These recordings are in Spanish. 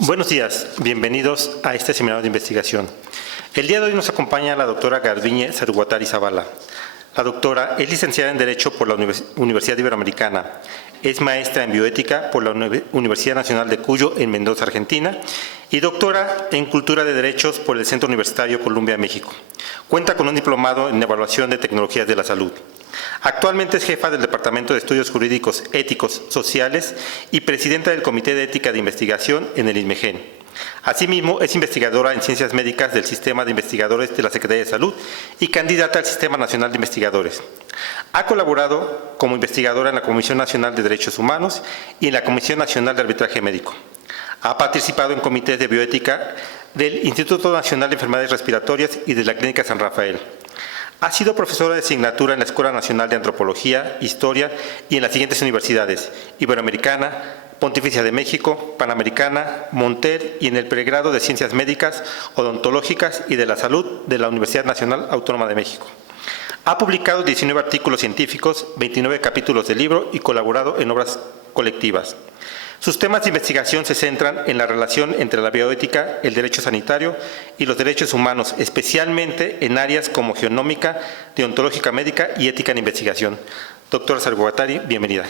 Buenos días, bienvenidos a este seminario de investigación. El día de hoy nos acompaña la doctora Garbiñe Saruguatari Zavala. La doctora es licenciada en Derecho por la Universidad Iberoamericana, es maestra en Bioética por la Universidad Nacional de Cuyo en Mendoza, Argentina, y doctora en Cultura de Derechos por el Centro Universitario Columbia, México. Cuenta con un diplomado en Evaluación de Tecnologías de la Salud. Actualmente es jefa del Departamento de Estudios Jurídicos, Éticos, Sociales y presidenta del Comité de Ética de Investigación en el INMEGEN. Asimismo, es investigadora en Ciencias Médicas del Sistema de Investigadores de la Secretaría de Salud y candidata al Sistema Nacional de Investigadores. Ha colaborado como investigadora en la Comisión Nacional de Derechos Humanos y en la Comisión Nacional de Arbitraje Médico. Ha participado en comités de bioética del Instituto Nacional de Enfermedades Respiratorias y de la Clínica San Rafael. Ha sido profesora de asignatura en la Escuela Nacional de Antropología, Historia y en las siguientes universidades: Iberoamericana, Pontificia de México, Panamericana, Monter y en el pregrado de Ciencias Médicas, Odontológicas y de la Salud de la Universidad Nacional Autónoma de México. Ha publicado 19 artículos científicos, 29 capítulos de libro y colaborado en obras colectivas. Sus temas de investigación se centran en la relación entre la bioética, el derecho sanitario y los derechos humanos, especialmente en áreas como genómica, deontológica médica y ética en investigación. Doctora Saruguatari, bienvenida.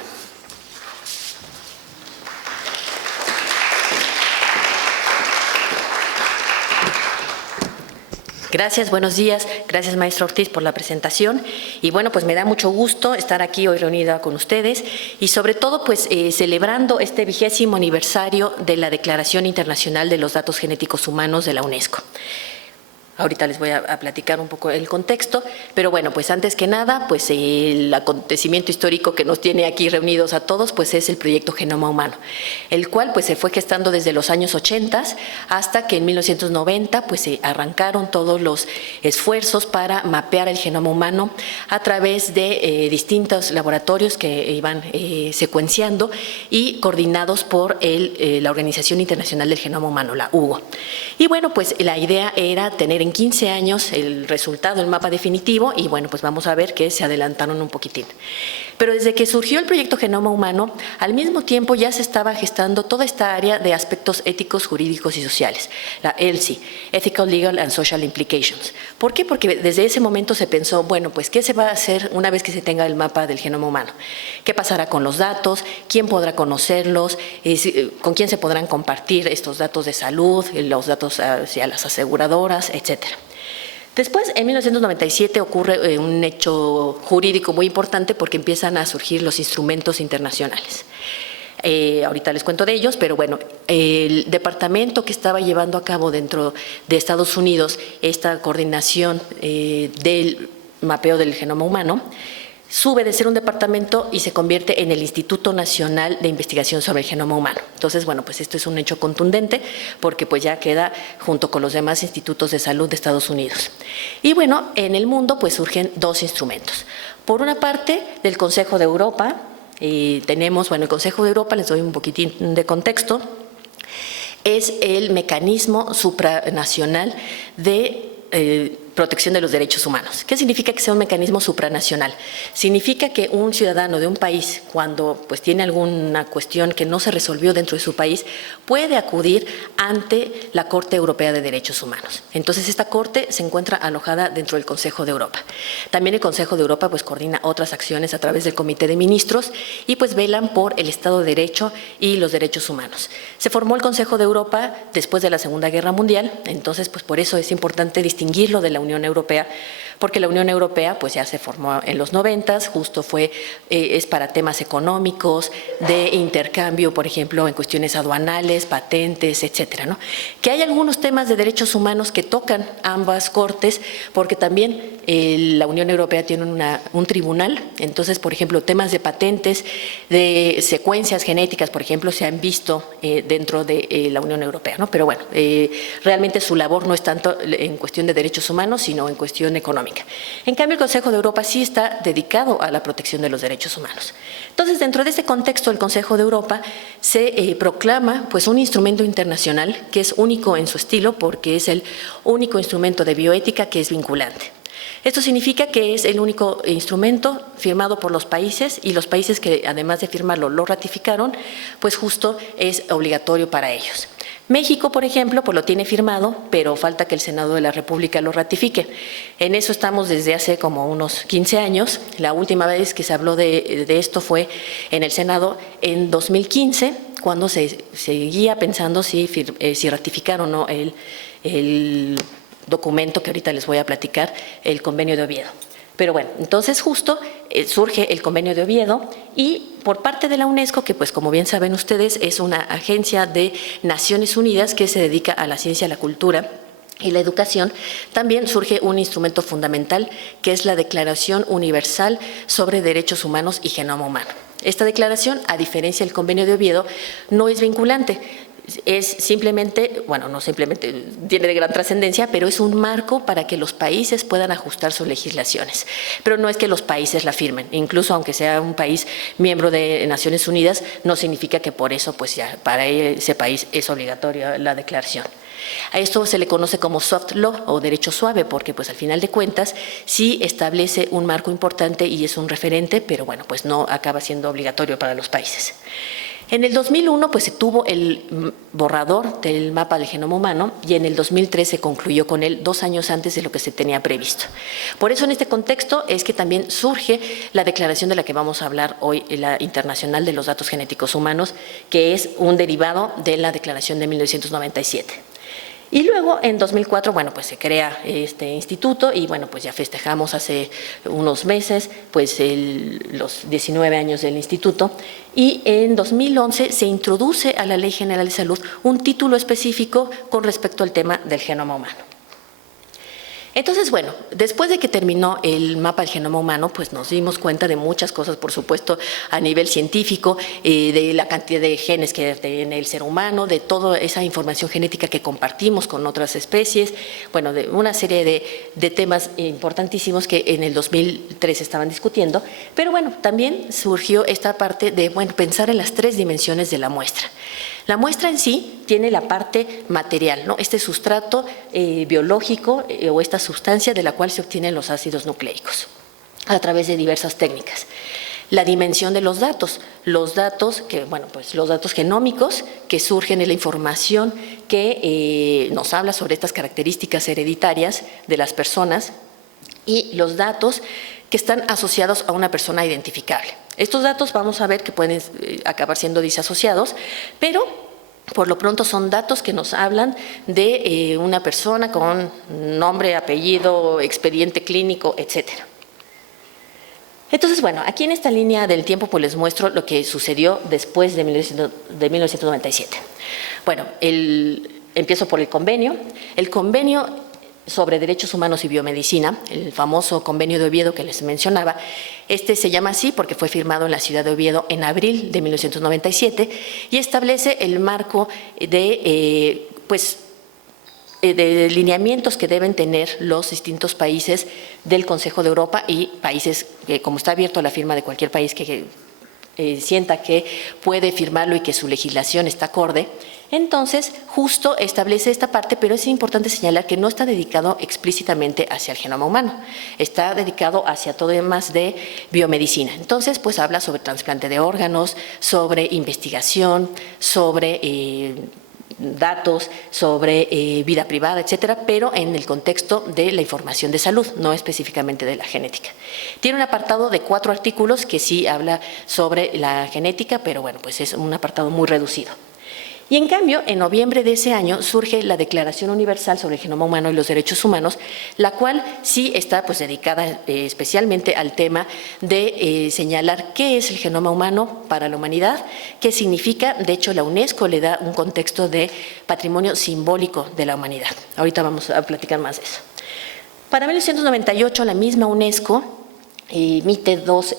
Gracias, buenos días. Gracias, maestro Ortiz, por la presentación. Y bueno, pues me da mucho gusto estar aquí hoy reunida con ustedes y sobre todo pues celebrando este 20º aniversario de la Declaración Internacional de los Datos Genéticos Humanos de la UNESCO. Ahorita les voy a platicar un poco el contexto, pero bueno, pues antes que nada, pues el acontecimiento histórico que nos tiene aquí reunidos a todos, pues es el proyecto Genoma Humano, el cual pues se fue gestando desde los años 80 hasta que en 1990 pues se arrancaron todos los esfuerzos para mapear el genoma humano a través de distintos laboratorios que iban secuenciando y coordinados por la Organización Internacional del Genoma Humano, la UGO. Y bueno, pues la idea era tener en 15 años el resultado, el mapa definitivo, y bueno, pues vamos a ver que se adelantaron un poquitín. Pero desde que surgió el proyecto Genoma Humano, al mismo tiempo ya se estaba gestando toda esta área de aspectos éticos, jurídicos y sociales, la ELSI, Ethical, Legal and Social Implications. ¿Por qué? Porque desde ese momento se pensó, bueno, pues ¿qué se va a hacer una vez que se tenga el mapa del genoma humano? ¿Qué pasará con los datos? ¿Quién podrá conocerlos? ¿Con quién se podrán compartir estos datos de salud, los datos hacia las aseguradoras, etcétera? Después, en 1997, ocurre un hecho jurídico muy importante porque empiezan a surgir los instrumentos internacionales. Ahorita les cuento de ellos, pero bueno, el departamento que estaba llevando a cabo dentro de Estados Unidos esta coordinación del mapeo del genoma humano, sube de ser un departamento y se convierte en el Instituto Nacional de Investigación sobre el Genoma Humano. Entonces, bueno, pues esto es un hecho contundente porque pues ya queda junto con los demás institutos de salud de Estados Unidos. Y bueno, en el mundo pues surgen dos instrumentos. Por una parte, del Consejo de Europa, tenemos, bueno, el Consejo de Europa, les doy un poquitín de contexto, es el mecanismo supranacional de protección de los derechos humanos. ¿Qué significa que sea un mecanismo supranacional? Significa que un ciudadano de un país, cuando pues tiene alguna cuestión que no se resolvió dentro de su país, puede acudir ante la Corte Europea de Derechos Humanos. Entonces, esta Corte se encuentra alojada dentro del Consejo de Europa. También el Consejo de Europa pues coordina otras acciones a través del Comité de Ministros y pues velan por el Estado de Derecho y los derechos humanos. Se formó el Consejo de Europa después de la Segunda Guerra Mundial, entonces pues por eso es importante distinguirlo de la Unión Europea, porque la Unión Europea pues ya se formó en los 90, justo es para temas económicos, de intercambio, por ejemplo, en cuestiones aduanales, patentes, etcétera, ¿no? Que hay algunos temas de derechos humanos que tocan ambas cortes, porque también la Unión Europea tiene un tribunal, entonces, por ejemplo, temas de patentes, de secuencias genéticas, por ejemplo, se han visto dentro de la Unión Europea, ¿no? Pero bueno, realmente su labor no es tanto en cuestión de derechos humanos, sino en cuestión económica. En cambio, el Consejo de Europa sí está dedicado a la protección de los derechos humanos. Entonces, dentro de este contexto, el Consejo de Europa se proclama pues un instrumento internacional que es único en su estilo porque es el único instrumento de bioética que es vinculante. Esto significa que es el único instrumento firmado por los países y los países que además de firmarlo lo ratificaron, pues justo es obligatorio para ellos. México, por ejemplo, pues lo tiene firmado, pero falta que el Senado de la República lo ratifique. En eso estamos desde hace como unos 15 años. La última vez que se habló de esto fue en el Senado en 2015, cuando se seguía pensando si ratificar o no el documento que ahorita les voy a platicar, el Convenio de Oviedo. Pero bueno, entonces justo surge el Convenio de Oviedo y por parte de la UNESCO, que pues como bien saben ustedes es una agencia de Naciones Unidas que se dedica a la ciencia, la cultura y la educación, también surge un instrumento fundamental que es la Declaración Universal sobre Derechos Humanos y Genoma Humano. Esta declaración, a diferencia del Convenio de Oviedo, no es vinculante. Es simplemente, bueno, no simplemente, tiene de gran trascendencia, pero es un marco para que los países puedan ajustar sus legislaciones. Pero no es que los países la firmen, incluso aunque sea un país miembro de Naciones Unidas, no significa que por eso, pues ya para ese país es obligatoria la declaración. A esto se le conoce como soft law o derecho suave, porque pues al final de cuentas sí establece un marco importante y es un referente, pero bueno, pues no acaba siendo obligatorio para los países. En el 2001 pues se tuvo el borrador del mapa del genoma humano y en el 2003 se concluyó con él 2 años antes de lo que se tenía previsto. Por eso en este contexto es que también surge la declaración de la que vamos a hablar hoy, la Internacional de los Datos Genéticos Humanos, que es un derivado de la Declaración de 1997. Y luego, en 2004, bueno, pues se crea este instituto y, bueno, pues ya festejamos hace unos meses, pues los 19 años del instituto. Y en 2011 se introduce a la Ley General de Salud un título específico con respecto al tema del genoma humano. Entonces, bueno, después de que terminó el mapa del genoma humano, pues nos dimos cuenta de muchas cosas, por supuesto, a nivel científico, de la cantidad de genes que tiene el ser humano, de toda esa información genética que compartimos con otras especies, bueno, de una serie de temas importantísimos que en el 2003 estaban discutiendo, pero bueno, también surgió esta parte de, bueno, pensar en las 3 dimensiones de la muestra. La muestra en sí tiene la parte material, ¿no? Este sustrato biológico o esta sustancia de la cual se obtienen los ácidos nucleicos a través de diversas técnicas. La dimensión de los datos que, bueno, pues los datos genómicos que surgen de la información que nos habla sobre estas características hereditarias de las personas y los datos que están asociados a una persona identificable. Estos datos vamos a ver que pueden acabar siendo disasociados, pero por lo pronto son datos que nos hablan de una persona con nombre, apellido, expediente clínico, etcétera. Entonces, bueno, aquí en esta línea del tiempo pues les muestro lo que sucedió después de 1997. Bueno, empiezo por el convenio. El convenio sobre derechos humanos y biomedicina, el famoso Convenio de Oviedo que les mencionaba, se llama así porque fue firmado en la ciudad de Oviedo en abril de 1997 y establece el marco de lineamientos que deben tener los distintos países del Consejo de Europa y países que, como está abierto a la firma de cualquier país que sienta que puede firmarlo y que su legislación está acorde. Entonces, justo establece esta parte, pero es importante señalar que no está dedicado explícitamente hacia el genoma humano, está dedicado hacia todo demás de biomedicina. Entonces, pues habla sobre trasplante de órganos, sobre investigación, sobre datos, sobre vida privada, etcétera, pero en el contexto de la información de salud, no específicamente de la genética. Tiene un apartado de 4 artículos que sí habla sobre la genética, pero bueno, pues es un apartado muy reducido. Y en cambio, en noviembre de ese año surge la Declaración Universal sobre el Genoma Humano y los Derechos Humanos, la cual sí está pues dedicada especialmente al tema de señalar qué es el genoma humano para la humanidad, qué significa. De hecho, la UNESCO le da un contexto de patrimonio simbólico de la humanidad. Ahorita vamos a platicar más de eso. Para 1998, la misma UNESCO emite 2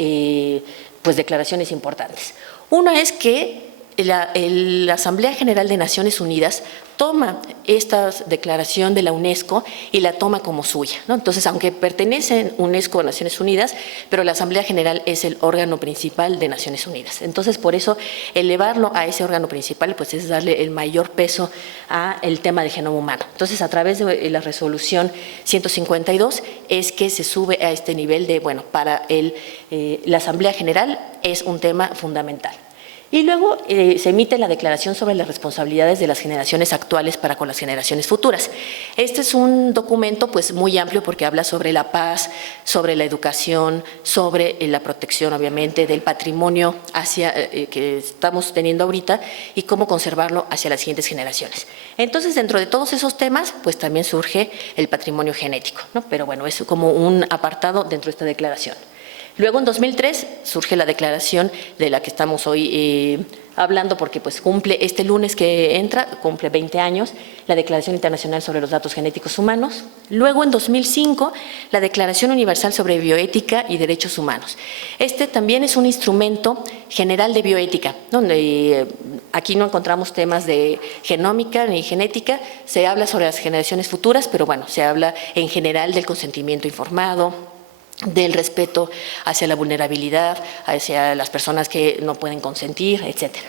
declaraciones importantes. Una es que la Asamblea General de Naciones Unidas toma esta declaración de la UNESCO y la toma como suya, ¿no? Entonces, aunque pertenece UNESCO a Naciones Unidas, pero la Asamblea General es el órgano principal de Naciones Unidas. Entonces, por eso, elevarlo a ese órgano principal, pues es darle el mayor peso al tema del genoma humano. Entonces, a través de la resolución 152 es que se sube a este nivel de, bueno, para la Asamblea General es un tema fundamental. Y luego se emite la Declaración sobre las responsabilidades de las generaciones actuales para con las generaciones futuras. Este es un documento pues muy amplio porque habla sobre la paz, sobre la educación, sobre la protección obviamente del patrimonio que estamos teniendo ahorita y cómo conservarlo hacia las siguientes generaciones. Entonces, dentro de todos esos temas, pues también surge el patrimonio genético, ¿no? Pero bueno, es como un apartado dentro de esta declaración. Luego, en 2003, surge la declaración de la que estamos hoy hablando, porque pues cumple este lunes que entra, cumple 20 años, la Declaración Internacional sobre los Datos Genéticos Humanos. Luego, en 2005, la Declaración Universal sobre Bioética y Derechos Humanos. Este también es un instrumento general de bioética, donde aquí no encontramos temas de genómica ni genética, se habla sobre las generaciones futuras, pero bueno, se habla en general del consentimiento informado, del respeto hacia la vulnerabilidad, hacia las personas que no pueden consentir, etcétera.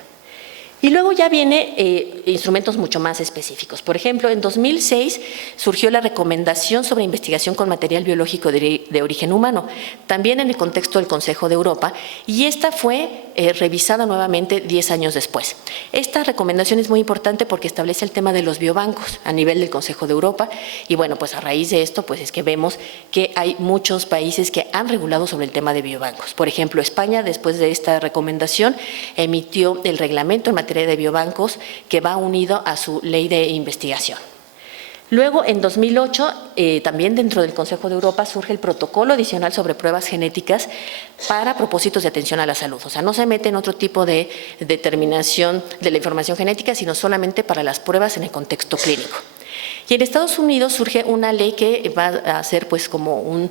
Y luego ya viene instrumentos mucho más específicos. Por ejemplo, en 2006 surgió la recomendación sobre investigación con material biológico de origen humano, también en el contexto del Consejo de Europa, y esta fue revisada nuevamente 10 años después. Esta recomendación es muy importante porque establece el tema de los biobancos a nivel del Consejo de Europa, y bueno, pues a raíz de esto, pues es que vemos que hay muchos países que han regulado sobre el tema de biobancos. Por ejemplo, España, después de esta recomendación, emitió el reglamento en materia de biobancos que va unido a su ley de investigación. Luego, en 2008, también dentro del Consejo de Europa surge el protocolo adicional sobre pruebas genéticas para propósitos de atención a la salud. O sea, no se mete en otro tipo de determinación de la información genética, sino solamente para las pruebas en el contexto clínico. Y en Estados Unidos surge una ley que va a ser pues como un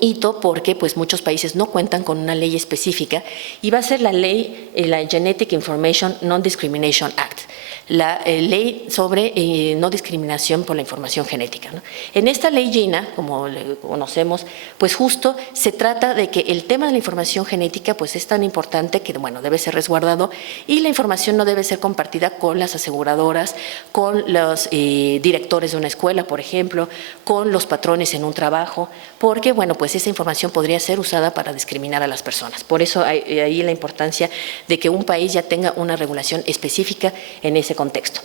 hito, porque pues muchos países no cuentan con una ley específica, y va a ser la ley, la Genetic Information Non-Discrimination Act, la ley sobre no discriminación por la información genética, ¿no? En esta ley GINA, como le conocemos, pues justo se trata de que el tema de la información genética pues es tan importante que bueno, debe ser resguardado, y la información no debe ser compartida con las aseguradoras, con los directores de una escuela, por ejemplo, con los patrones en un trabajo, porque bueno, pues esa información podría ser usada para discriminar a las personas. Por eso hay ahí la importancia de que un país ya tenga una regulación específica en ese contexto.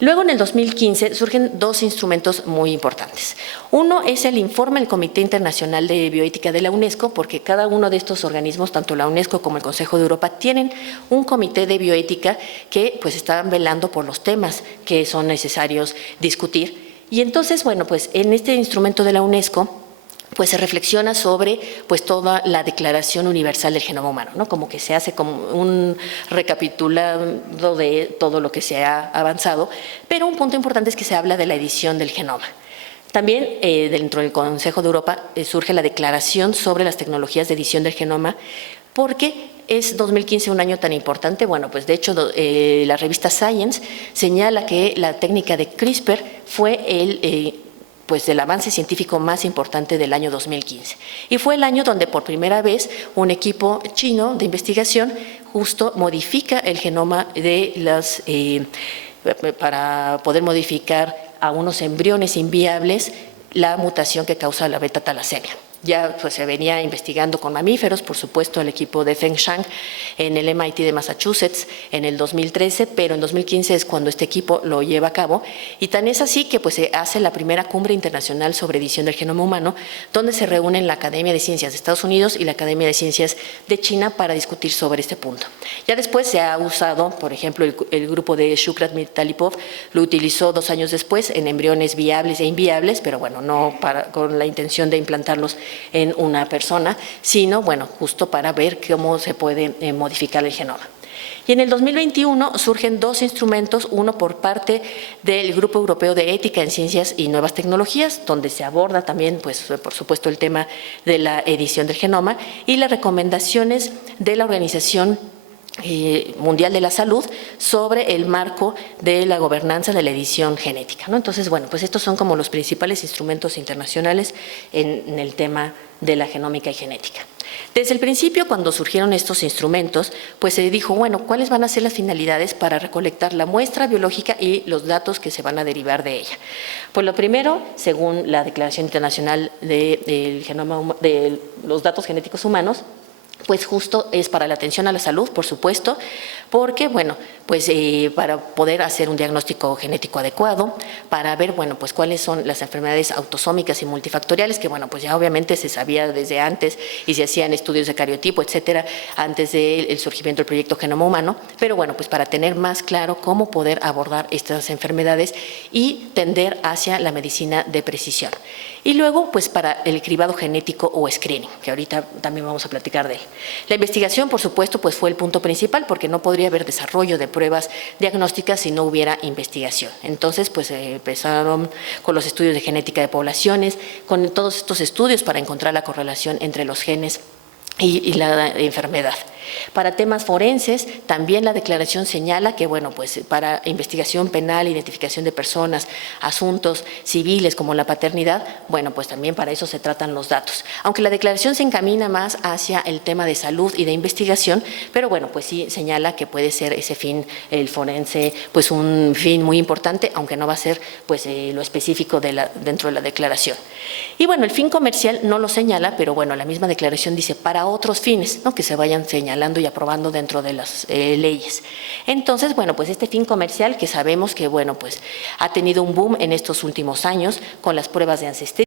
Luego, en el 2015, surgen dos instrumentos muy importantes. Uno es el informe del Comité Internacional de Bioética de la UNESCO, porque cada uno de estos organismos, tanto la UNESCO como el Consejo de Europa, tienen un comité de bioética que pues están velando por los temas que son necesarios discutir. Y entonces, bueno, pues en este instrumento de la UNESCO, pues se reflexiona sobre pues toda la Declaración Universal del Genoma Humano, ¿no? Como que se hace como un recapitulado de todo lo que se ha avanzado, pero un punto importante es que se habla de la edición del genoma. También dentro del Consejo de Europa surge la Declaración sobre las tecnologías de edición del genoma, porque es 2015 un año tan importante. Bueno, pues de hecho la revista Science señala que la técnica de CRISPR fue el avance científico más importante del año 2015. Y fue el año donde por primera vez un equipo chino de investigación justo modifica el genoma de para poder modificar a unos embriones inviables la mutación que causa la beta-talasemia. Ya pues, se venía investigando con mamíferos, por supuesto, el equipo de Feng Shang en el MIT de Massachusetts en el 2013, pero en 2015 es cuando este equipo lo lleva a cabo, y tan es así que pues, se hace la primera cumbre internacional sobre edición del genoma humano, donde se reúnen la Academia de Ciencias de Estados Unidos y la Academia de Ciencias de China para discutir sobre este punto. Ya después se ha usado, por ejemplo, el grupo de Shukrat Mirtalipov lo utilizó 2 años después en embriones viables e inviables, pero bueno, no con la intención de implantarlos en una persona, sino, bueno, justo para ver cómo se puede modificar el genoma. Y en el 2021 surgen 2 instrumentos, uno por parte del Grupo Europeo de Ética en Ciencias y Nuevas Tecnologías, donde se aborda también, pues, por supuesto, el tema de la edición del genoma, y las recomendaciones de la Organización Mundial de la Salud sobre el marco de la gobernanza de la edición genética, ¿no? Entonces, bueno, pues estos son como los principales instrumentos internacionales en el tema de la genómica y genética. Desde el principio, cuando surgieron estos instrumentos, pues se dijo, bueno, ¿cuáles van a ser las finalidades para recolectar la muestra biológica y los datos que se van a derivar de ella? Pues lo primero, según la Declaración Internacional de los Datos Genéticos Humanos, pues justo es para la atención a la salud, por supuesto, porque, bueno, pues para poder hacer un diagnóstico genético adecuado, para ver, bueno, pues cuáles son las enfermedades autosómicas y multifactoriales, que, bueno, pues ya obviamente se sabía desde antes y se hacían estudios de cariotipo, etcétera, antes del surgimiento del proyecto Genoma Humano, pero bueno, pues para tener más claro cómo poder abordar estas enfermedades y tender hacia la medicina de precisión. Y luego, pues para el cribado genético o screening, que ahorita también vamos a platicar de él. La investigación, por supuesto, pues fue el punto principal, porque no podría haber desarrollo de pruebas diagnósticas si no hubiera investigación. Entonces, pues empezaron con los estudios de genética de poblaciones, con todos estos estudios para encontrar la correlación entre los genes y la enfermedad. Para temas forenses, también la declaración señala que, bueno, pues para investigación penal, identificación de personas, asuntos civiles como la paternidad, bueno, pues también para eso se tratan los datos. Aunque la declaración se encamina más hacia el tema de salud y de investigación, pero bueno, pues sí señala que puede ser ese fin, el forense, pues un fin muy importante, aunque no va a ser pues lo específico dentro de la declaración. Y bueno, el fin comercial no lo señala, pero bueno, la misma declaración dice para otros fines, ¿no?, que se vayan señalando y aprobando dentro de las leyes. Entonces, bueno, pues este fin comercial que sabemos que, bueno, pues ha tenido un boom en estos últimos años con las pruebas de ancestría,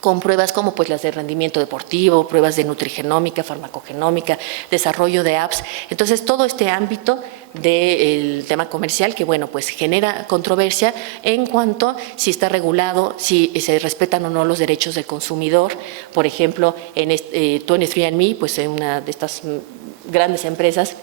con pruebas como pues las de rendimiento deportivo, pruebas de nutrigenómica, farmacogenómica, desarrollo de apps. Entonces, todo este ámbito del tema comercial que, bueno, pues genera controversia en cuanto si está regulado, si se respetan o no los derechos del consumidor. Por ejemplo, en 23andMe, pues en una de estas grandes empresas,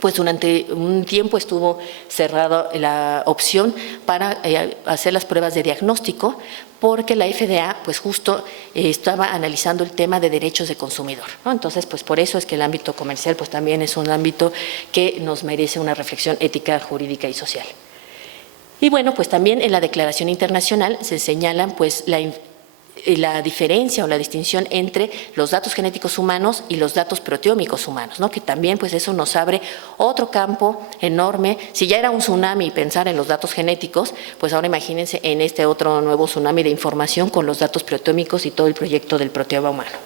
pues durante un tiempo estuvo cerrada la opción para hacer las pruebas de diagnóstico, porque la FDA pues justo estaba analizando el tema de derechos de consumidor, ¿no? Entonces, pues por eso es que el ámbito comercial pues también es un ámbito que nos merece una reflexión ética, jurídica y social. Y bueno, pues también en la declaración internacional se señalan pues la diferencia o la distinción entre los datos genéticos humanos y los datos proteómicos humanos, ¿no?, que también pues eso nos abre otro campo enorme. Si ya era un tsunami pensar en los datos genéticos, pues ahora imagínense en este otro nuevo tsunami de información con los datos proteómicos y todo el proyecto del proteoma humano.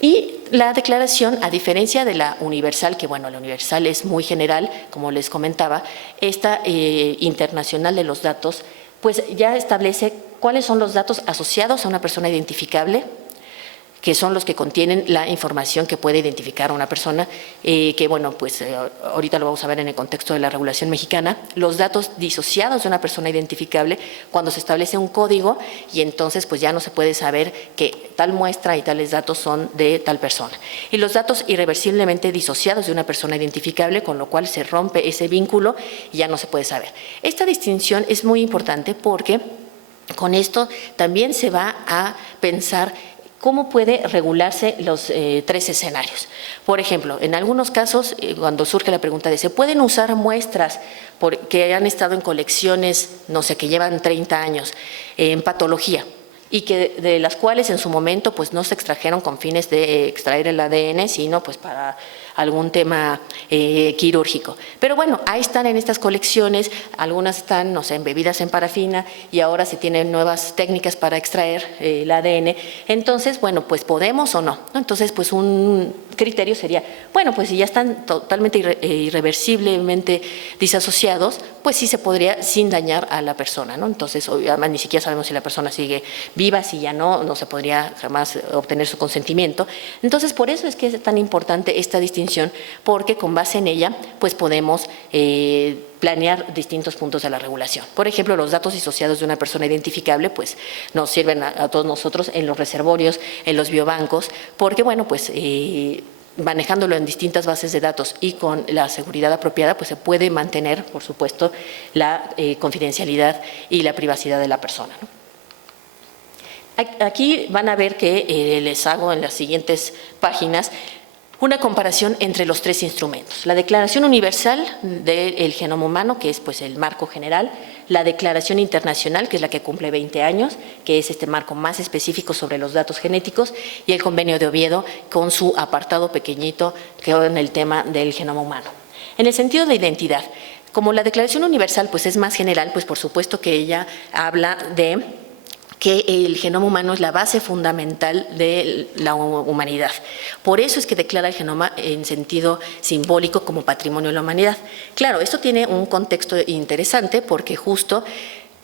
Y la declaración, a diferencia de la universal, que bueno, la universal es muy general, como les comentaba, esta internacional de los datos, pues ya establece cuáles son los datos asociados a una persona identificable, que son los que contienen la información que puede identificar a una persona, que bueno, pues ahorita lo vamos a ver en el contexto de la regulación mexicana, los datos disociados de una persona identificable cuando se establece un código y entonces pues ya no se puede saber que tal muestra y tales datos son de tal persona. Y los datos irreversiblemente disociados de una persona identificable, con lo cual se rompe ese vínculo y ya no se puede saber. Esta distinción es muy importante porque con esto también se va a pensar ¿cómo puede regularse los tres escenarios? Por ejemplo, en algunos casos, cuando surge la pregunta de ¿se pueden usar muestras que han estado en colecciones, no sé, que llevan 30 años, en patología, y que de las cuales en su momento pues no se extrajeron con fines de extraer el ADN, sino pues para algún tema quirúrgico? Pero bueno, ahí están en estas colecciones, algunas están, no sé, embebidas en parafina y ahora se tienen nuevas técnicas para extraer el ADN. Entonces, bueno, pues podemos o no. Entonces, pues un criterio sería, bueno, pues si ya están totalmente irreversiblemente disasociados, pues sí se podría sin dañar a la persona, ¿no? Entonces, además ni siquiera sabemos si la persona sigue viva, si ya no se podría jamás obtener su consentimiento. Entonces, por eso es que es tan importante esta distinción, porque con base en ella, pues podemos planear distintos puntos de la regulación. Por ejemplo, los datos disociados de una persona identificable, pues nos sirven a todos nosotros en los reservorios, en los biobancos, porque, bueno, pues manejándolo en distintas bases de datos y con la seguridad apropiada, pues se puede mantener, por supuesto, la confidencialidad y la privacidad de la persona, ¿no? Aquí van a ver que les hago en las siguientes páginas una comparación entre los tres instrumentos. La Declaración Universal del Genoma Humano, que es pues el marco general, la Declaración Internacional, que es la que cumple 20 años, que es este marco más específico sobre los datos genéticos, y el Convenio de Oviedo con su apartado pequeñito que en el tema del genoma humano. En el sentido de identidad, como la Declaración Universal pues es más general, pues por supuesto que ella habla de que el genoma humano es la base fundamental de la humanidad. Por eso es que declara el genoma en sentido simbólico como patrimonio de la humanidad. Claro, esto tiene un contexto interesante porque justo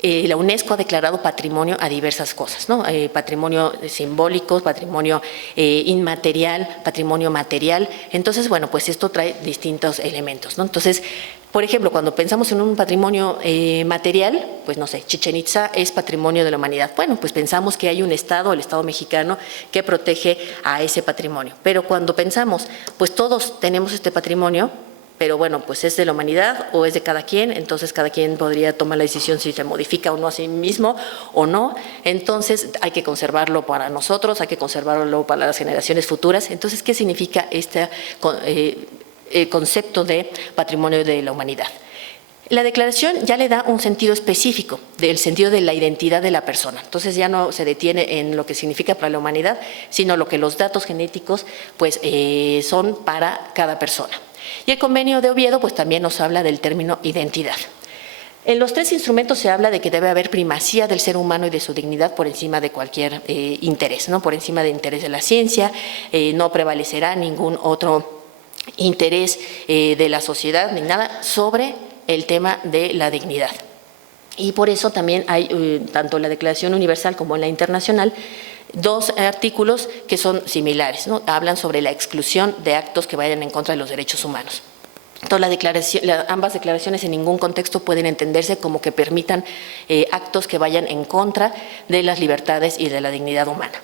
la UNESCO ha declarado patrimonio a diversas cosas, ¿no? Patrimonio simbólico, patrimonio inmaterial, patrimonio material. Entonces, bueno, pues esto trae distintos elementos, ¿no? Entonces, por ejemplo, cuando pensamos en un patrimonio material, pues no sé, Chichén Itzá es patrimonio de la humanidad. Bueno, pues pensamos que hay un Estado, el Estado mexicano, que protege a ese patrimonio. Pero cuando pensamos, pues todos tenemos este patrimonio, pero bueno, pues es de la humanidad o es de cada quien, entonces cada quien podría tomar la decisión si se modifica o no a sí mismo o no. Entonces hay que conservarlo para nosotros, hay que conservarlo para las generaciones futuras. Entonces, ¿qué significa este concepto de patrimonio de la humanidad? La declaración ya le da un sentido específico, del sentido de la identidad de la persona. Entonces ya no se detiene en lo que significa para la humanidad, sino lo que los datos genéticos pues, son para cada persona. Y el Convenio de Oviedo pues también nos habla del término identidad. En los tres instrumentos se habla de que debe haber primacía del ser humano y de su dignidad por encima de cualquier interés, ¿no? Por encima del interés de la ciencia, no prevalecerá ningún otro interés de la sociedad ni nada sobre el tema de la dignidad. Y por eso también hay, tanto en la Declaración Universal como en la Internacional, dos artículos que son similares, ¿no? Hablan sobre la exclusión de actos que vayan en contra de los derechos humanos. Entonces, ambas declaraciones en ningún contexto pueden entenderse como que permitan actos que vayan en contra de las libertades y de la dignidad humana.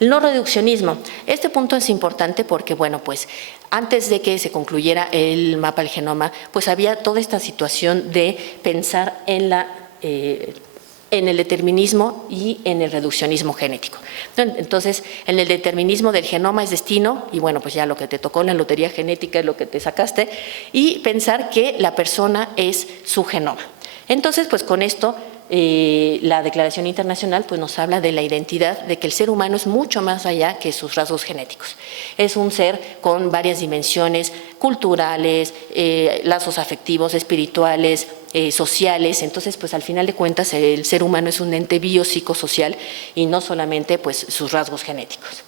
El no reduccionismo. Este punto es importante porque, bueno, pues antes de que se concluyera el mapa del genoma, pues había toda esta situación de pensar en el determinismo y en el reduccionismo genético. Entonces, en el determinismo del genoma es destino, y bueno, pues ya lo que te tocó en la lotería genética es lo que te sacaste, y pensar que la persona es su genoma. Entonces, pues con esto, la Declaración Internacional pues nos habla de la identidad, de que el ser humano es mucho más allá que sus rasgos genéticos. Es un ser con varias dimensiones culturales, lazos afectivos, espirituales, sociales. Entonces, pues al final de cuentas, el ser humano es un ente biopsicosocial y no solamente pues sus rasgos genéticos.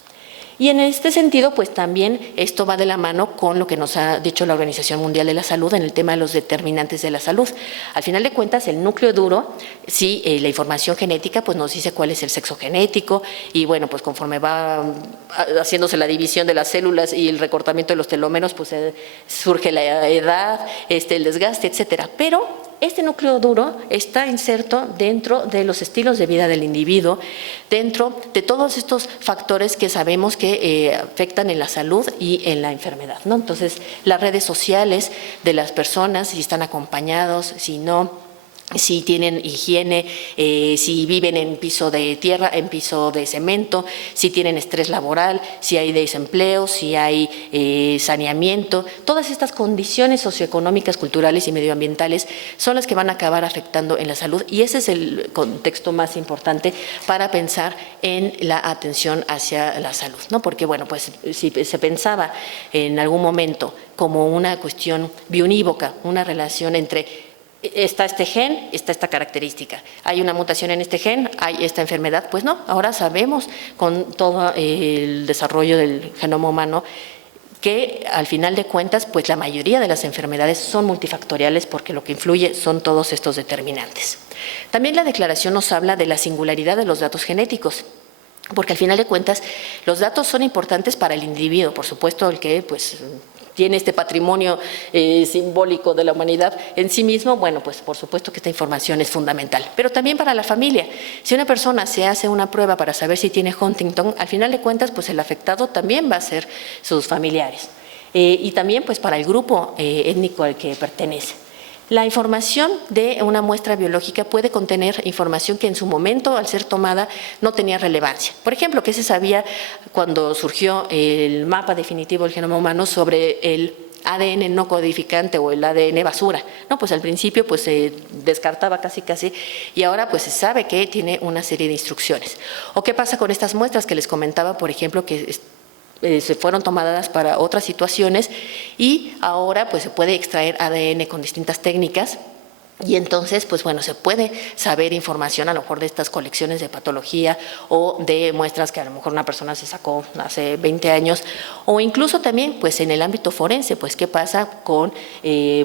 Y en este sentido, pues también esto va de la mano con lo que nos ha dicho la Organización Mundial de la Salud en el tema de los determinantes de la salud. Al final de cuentas, el núcleo duro, sí, la información genética, pues nos dice cuál es el sexo genético y bueno, pues conforme va haciéndose la división de las células y el recortamiento de los telómeros, pues surge la edad, el desgaste, etcétera. Pero este núcleo duro está inserto dentro de los estilos de vida del individuo, dentro de todos estos factores que sabemos que afectan en la salud y en la enfermedad, ¿no? Entonces, las redes sociales de las personas, si están acompañados, si no, si tienen higiene, si viven en piso de tierra, en piso de cemento, si tienen estrés laboral, si hay desempleo, si hay saneamiento. Todas estas condiciones socioeconómicas, culturales y medioambientales son las que van a acabar afectando en la salud y ese es el contexto más importante para pensar en la atención hacia la salud, ¿no? Porque, bueno, pues si se pensaba en algún momento como una cuestión biunívoca, una relación entre está este gen, está esta característica. Hay una mutación en este gen, hay esta enfermedad. Pues no, ahora sabemos con todo el desarrollo del genoma humano que al final de cuentas, pues la mayoría de las enfermedades son multifactoriales porque lo que influye son todos estos determinantes. También la declaración nos habla de la singularidad de los datos genéticos. Porque al final de cuentas, los datos son importantes para el individuo, por supuesto, el que pues tiene este patrimonio simbólico de la humanidad en sí mismo, bueno, pues por supuesto que esta información es fundamental, pero también para la familia. Si una persona se hace una prueba para saber si tiene Huntington, al final de cuentas, pues el afectado también va a ser sus familiares. Y también pues para el grupo étnico al que pertenece. La información de una muestra biológica puede contener información que en su momento, al ser tomada, no tenía relevancia. Por ejemplo, ¿qué se sabía cuando surgió el mapa definitivo del genoma humano sobre el ADN no codificante o el ADN basura? No, pues al principio pues se descartaba casi y ahora pues se sabe que tiene una serie de instrucciones. ¿O qué pasa con estas muestras que les comentaba, por ejemplo, que se fueron tomadas para otras situaciones y ahora pues se puede extraer ADN con distintas técnicas Y entonces, pues bueno, se puede saber información a lo mejor de estas colecciones de patología o de muestras que a lo mejor una persona se sacó hace 20 años, o incluso también pues en el ámbito forense, pues qué pasa con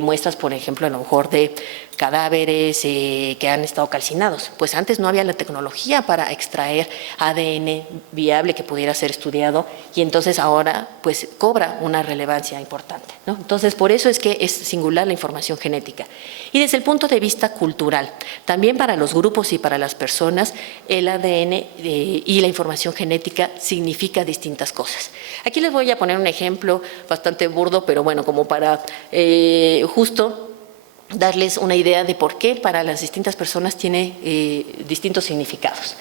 muestras, por ejemplo, a lo mejor de cadáveres que han estado calcinados. Pues antes no había la tecnología para extraer ADN viable que pudiera ser estudiado y entonces ahora pues cobra una relevancia importante, ¿no? Entonces, por eso es que es singular la información genética. Y desde el punto de vista cultural, también para los grupos y para las personas, el ADN y la información genética significa distintas cosas. Aquí les voy a poner un ejemplo bastante burdo, pero bueno, como para justo darles una idea de por qué para las distintas personas tiene distintos significados.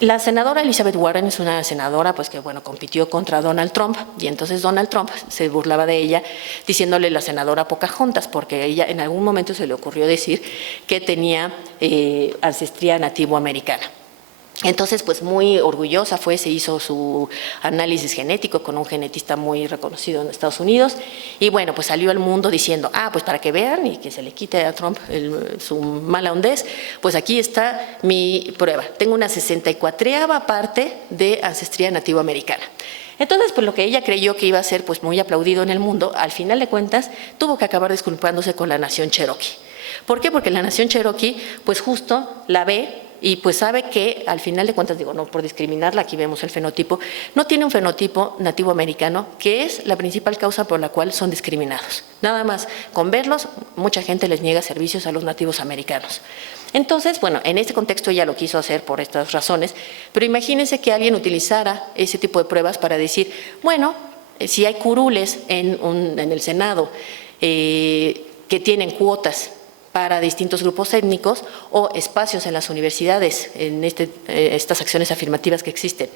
La senadora Elizabeth Warren es una senadora pues que bueno compitió contra Donald Trump y entonces Donald Trump se burlaba de ella diciéndole la senadora Pocahontas porque ella en algún momento se le ocurrió decir que tenía ancestría nativoamericana. Entonces, pues muy orgullosa fue, se hizo su análisis genético con un genetista muy reconocido en Estados Unidos y bueno, pues salió al mundo diciendo, pues para que vean y que se le quite a Trump su mala hondez, pues aquí está mi prueba. Tengo una 64ª parte de ancestría nativoamericana. Entonces, pues lo que ella creyó que iba a ser pues muy aplaudido en el mundo, al final de cuentas tuvo que acabar disculpándose con la nación Cherokee. ¿Por qué? Porque la nación Cherokee pues justo la ve y pues sabe que al final de cuentas, digo, no por discriminarla, aquí vemos el fenotipo, no tiene un fenotipo nativo americano, que es la principal causa por la cual son discriminados. Nada más, con verlos, mucha gente les niega servicios a los nativos americanos. Entonces, bueno, en este contexto ella lo quiso hacer por estas razones, pero imagínense que alguien utilizara ese tipo de pruebas para decir, bueno, si hay curules en el Senado que tienen cuotas para distintos grupos étnicos o espacios en las universidades, en estas acciones afirmativas que existen.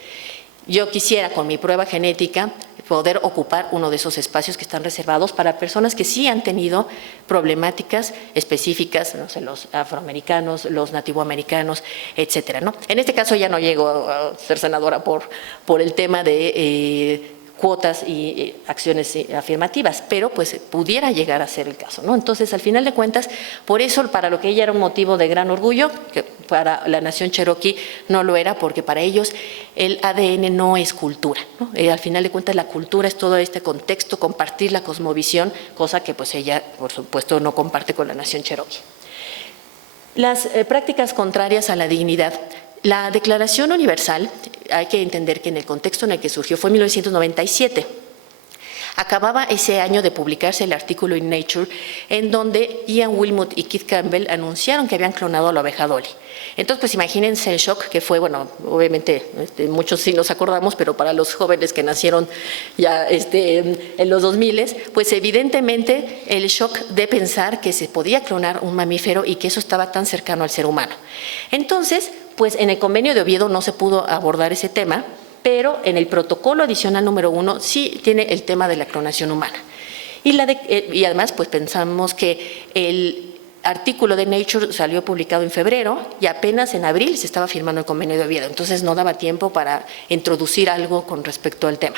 Yo quisiera, con mi prueba genética, poder ocupar uno de esos espacios que están reservados para personas que sí han tenido problemáticas específicas, no sé, los afroamericanos, los nativoamericanos, etcétera, ¿no? En este caso ya no llego a ser senadora por el tema de cuotas y acciones afirmativas, pero pues pudiera llegar a ser el caso, ¿no? Entonces, al final de cuentas, por eso, para lo que ella era un motivo de gran orgullo, que para la nación Cherokee no lo era, porque para ellos el ADN no es cultura, ¿no? Al final de cuentas, la cultura es todo este contexto, compartir la cosmovisión, cosa que pues ella, por supuesto, no comparte con la nación Cherokee. Las prácticas contrarias a la dignidad. La Declaración Universal, hay que entender que en el contexto en el que surgió fue en 1997. Acababa ese año de publicarse el artículo en Nature en donde Ian Wilmut y Keith Campbell anunciaron que habían clonado a la oveja Dolly. Entonces, pues imagínense el shock que fue, bueno, obviamente muchos sí nos acordamos, pero para los jóvenes que nacieron ya en los 2000, pues evidentemente el shock de pensar que se podía clonar un mamífero y que eso estaba tan cercano al ser humano. Entonces, pues en el convenio de Oviedo no se pudo abordar ese tema, pero en el protocolo adicional número 1 sí tiene el tema de la clonación humana. Y además, pues pensamos que el artículo de Nature salió publicado en febrero y apenas en abril se estaba firmando el convenio de Oviedo, entonces no daba tiempo para introducir algo con respecto al tema.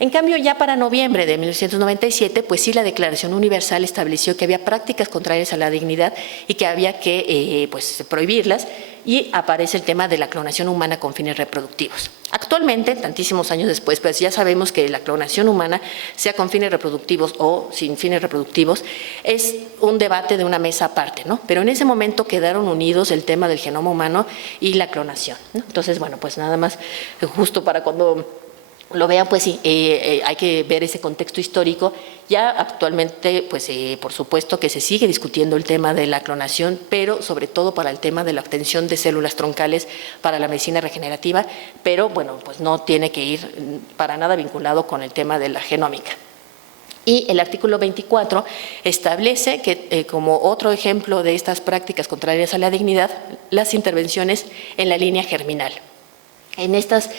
En cambio, ya para noviembre de 1997, pues sí, la Declaración Universal estableció que había prácticas contrarias a la dignidad y que había que pues, prohibirlas, y aparece el tema de la clonación humana con fines reproductivos. Actualmente, tantísimos años después, pues ya sabemos que la clonación humana, sea con fines reproductivos o sin fines reproductivos, es un debate de una mesa aparte, ¿no? Pero en ese momento quedaron unidos el tema del genoma humano y la clonación, ¿no? Entonces, bueno, pues nada más, justo para cuando lo vean, pues sí, hay que ver ese contexto histórico. Ya actualmente, pues por supuesto que se sigue discutiendo el tema de la clonación, pero sobre todo para el tema de la obtención de células troncales para la medicina regenerativa, pero bueno, pues no tiene que ir para nada vinculado con el tema de la genómica. Y el artículo 24 establece que, como otro ejemplo de estas prácticas contrarias a la dignidad, las intervenciones en la línea germinal. En estas,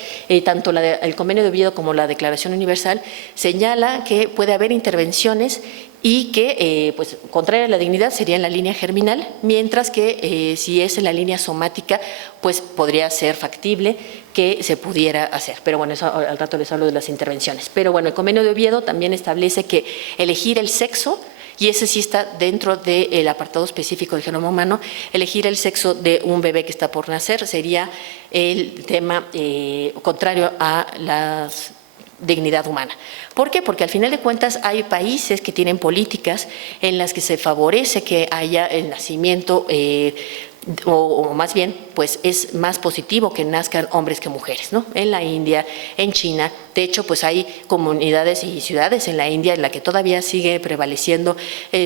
tanto el Convenio de Oviedo como la Declaración Universal señala que puede haber intervenciones y que, pues, contraria a la dignidad sería en la línea germinal, mientras que si es en la línea somática, pues podría ser factible que se pudiera hacer. Pero bueno, eso al rato les hablo de las intervenciones. Pero bueno, el Convenio de Oviedo también establece que elegir el sexo y ese sí está dentro del apartado específico del genoma humano. Elegir el sexo de un bebé que está por nacer sería el tema contrario a la dignidad humana. ¿Por qué? Porque al final de cuentas hay países que tienen políticas en las que se favorece que haya el nacimiento o más bien, pues es más positivo que nazcan hombres que mujeres, ¿no? En la India, en China, de hecho, pues hay comunidades y ciudades en la India en la que todavía sigue prevaleciendo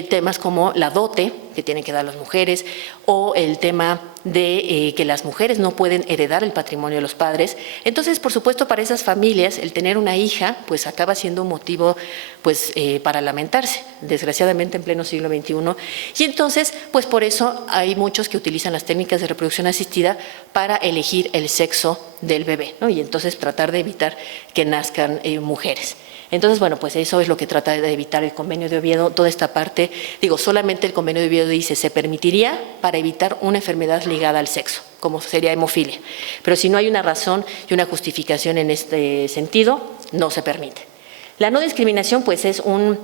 temas como la dote que tienen que dar las mujeres o el tema de que las mujeres no pueden heredar el patrimonio de los padres. Entonces, por supuesto, para esas familias el tener una hija pues acaba siendo un motivo pues para lamentarse, desgraciadamente en pleno siglo XXI. Y entonces, pues por eso hay muchos que utilizan las técnicas de reproducción asistida para elegir el sexo del bebé, ¿no? Y entonces tratar de evitar que nazcan mujeres. Entonces, bueno, pues eso es lo que trata de evitar el Convenio de Oviedo, toda esta parte. Digo, solamente el Convenio de Oviedo dice se permitiría para evitar una enfermedad ligada al sexo, como sería hemofilia. Pero si no hay una razón y una justificación en este sentido, no se permite. La no discriminación, pues es un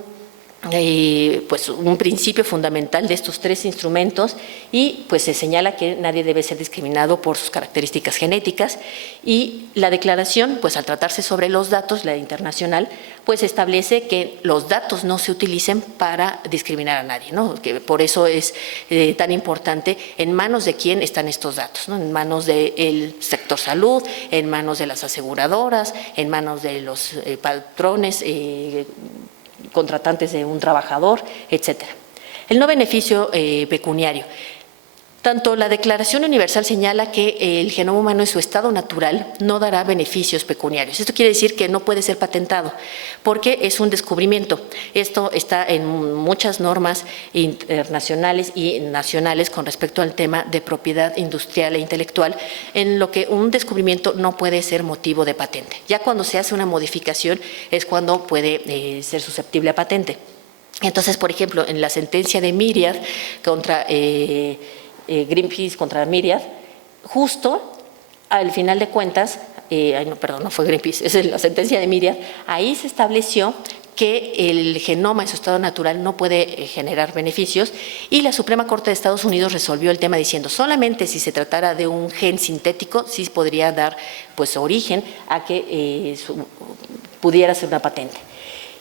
principio fundamental de estos tres instrumentos y pues se señala que nadie debe ser discriminado por sus características genéticas y la declaración, pues al tratarse sobre los datos, la internacional, pues establece que los datos no se utilicen para discriminar a nadie, ¿no? Que por eso es tan importante en manos de quién están estos datos, ¿no? En manos del sector salud, en manos de las aseguradoras, en manos de los patrones, contratantes de un trabajador, etcétera. El no beneficio pecuniario. Tanto la Declaración Universal señala que el genoma humano en su estado natural no dará beneficios pecuniarios. Esto quiere decir que no puede ser patentado porque es un descubrimiento. Esto está en muchas normas internacionales y nacionales con respecto al tema de propiedad industrial e intelectual, en lo que un descubrimiento no puede ser motivo de patente. Ya cuando se hace una modificación es cuando puede ser susceptible a patente. Entonces, por ejemplo, en la sentencia de Myriad contra Greenpeace contra Myriad, justo al final de cuentas, no fue Greenpeace, es la sentencia de Myriad, ahí se estableció que el genoma en su estado natural no puede generar beneficios y la Suprema Corte de Estados Unidos resolvió el tema diciendo solamente si se tratara de un gen sintético sí podría dar pues origen a que pudiera ser una patente.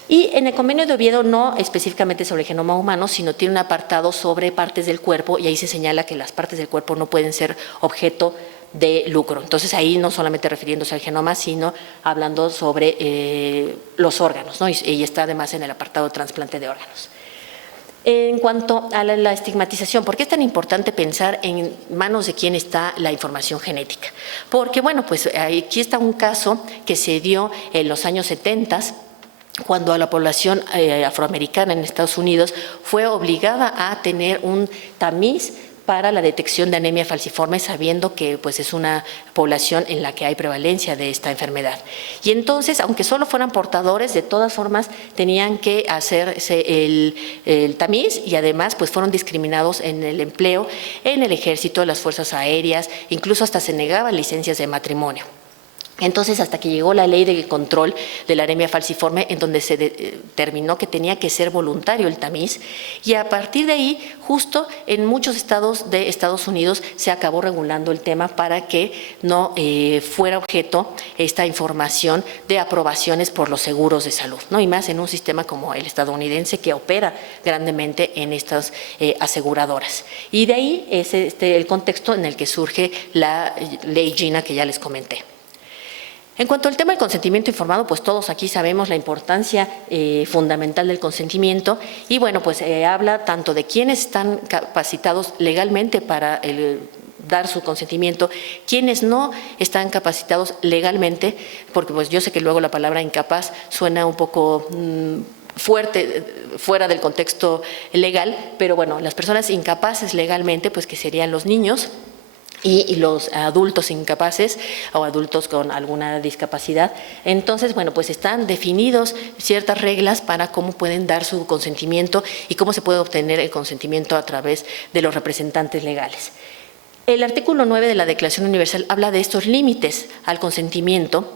Y en el Convenio de Oviedo no específicamente sobre el genoma humano, sino tiene un apartado sobre partes del cuerpo y ahí se señala que las partes del cuerpo no pueden ser objeto de lucro. Entonces ahí no solamente refiriéndose al genoma, sino hablando sobre los órganos, ¿no? Y está además en el apartado de trasplante de órganos. En cuanto a la estigmatización, ¿por qué es tan importante pensar en manos de quién está la información genética? Porque, bueno, pues aquí está un caso que se dio en los años 70, cuando a la población afroamericana en Estados Unidos fue obligada a tener un tamiz para la detección de anemia falciforme, sabiendo que pues, es una población en la que hay prevalencia de esta enfermedad. Y entonces, aunque solo fueran portadores, de todas formas tenían que hacerse el tamiz y además pues, fueron discriminados en el empleo, en el ejército, las fuerzas aéreas, incluso hasta se negaban licencias de matrimonio. Entonces, hasta que llegó la ley de control de la anemia falciforme, en donde se determinó que tenía que ser voluntario el tamiz, y a partir de ahí, justo en muchos estados de Estados Unidos, se acabó regulando el tema para que no fuera objeto esta información de aprobaciones por los seguros de salud, ¿no? Y más en un sistema como el estadounidense que opera grandemente en estas aseguradoras. Y de ahí es el contexto en el que surge la ley Gina que ya les comenté. En cuanto al tema del consentimiento informado, pues todos aquí sabemos la importancia fundamental del consentimiento y bueno, pues habla tanto de quienes están capacitados legalmente para dar su consentimiento, quienes no están capacitados legalmente, porque pues yo sé que luego la palabra incapaz suena un poco fuerte, fuera del contexto legal, pero bueno, las personas incapaces legalmente, pues que serían los niños, y los adultos incapaces o adultos con alguna discapacidad. Entonces, bueno, pues están definidos ciertas reglas para cómo pueden dar su consentimiento y cómo se puede obtener el consentimiento a través de los representantes legales. El artículo 9 de la Declaración Universal habla de estos límites al consentimiento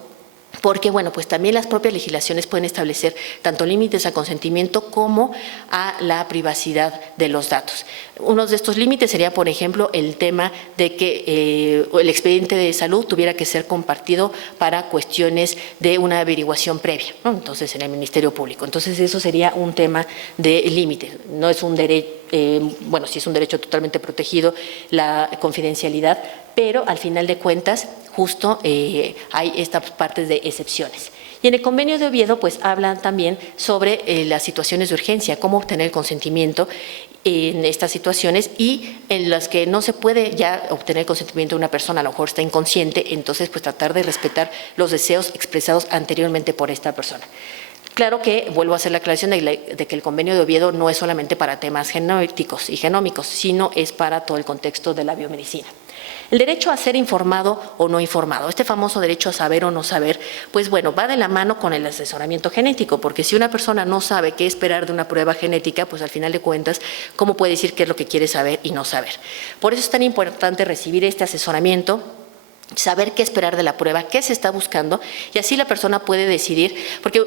porque, bueno, pues también las propias legislaciones pueden establecer tanto límites al consentimiento como a la privacidad de los datos. Uno de estos límites sería, por ejemplo, el tema de que el expediente de salud tuviera que ser compartido para cuestiones de una averiguación previa, ¿no? Entonces, en el Ministerio Público. Entonces, eso sería un tema de límite. No es un derecho, bueno, sí es un derecho totalmente protegido, la confidencialidad, pero al final de cuentas, justo hay estas partes de excepciones. Y en el convenio de Oviedo, pues hablan también sobre las situaciones de urgencia, cómo obtener el consentimiento en estas situaciones y en las que no se puede ya obtener el consentimiento de una persona, a lo mejor está inconsciente, entonces pues tratar de respetar los deseos expresados anteriormente por esta persona. Claro que vuelvo a hacer la aclaración de que el convenio de Oviedo no es solamente para temas genéticos y genómicos, sino es para todo el contexto de la biomedicina. El derecho a ser informado o no informado, este famoso derecho a saber o no saber, pues bueno, va de la mano con el asesoramiento genético, porque si una persona no sabe qué esperar de una prueba genética, pues al final de cuentas, ¿cómo puede decir qué es lo que quiere saber y no saber? Por eso es tan importante recibir este asesoramiento, saber qué esperar de la prueba, qué se está buscando, y así la persona puede decidir, porque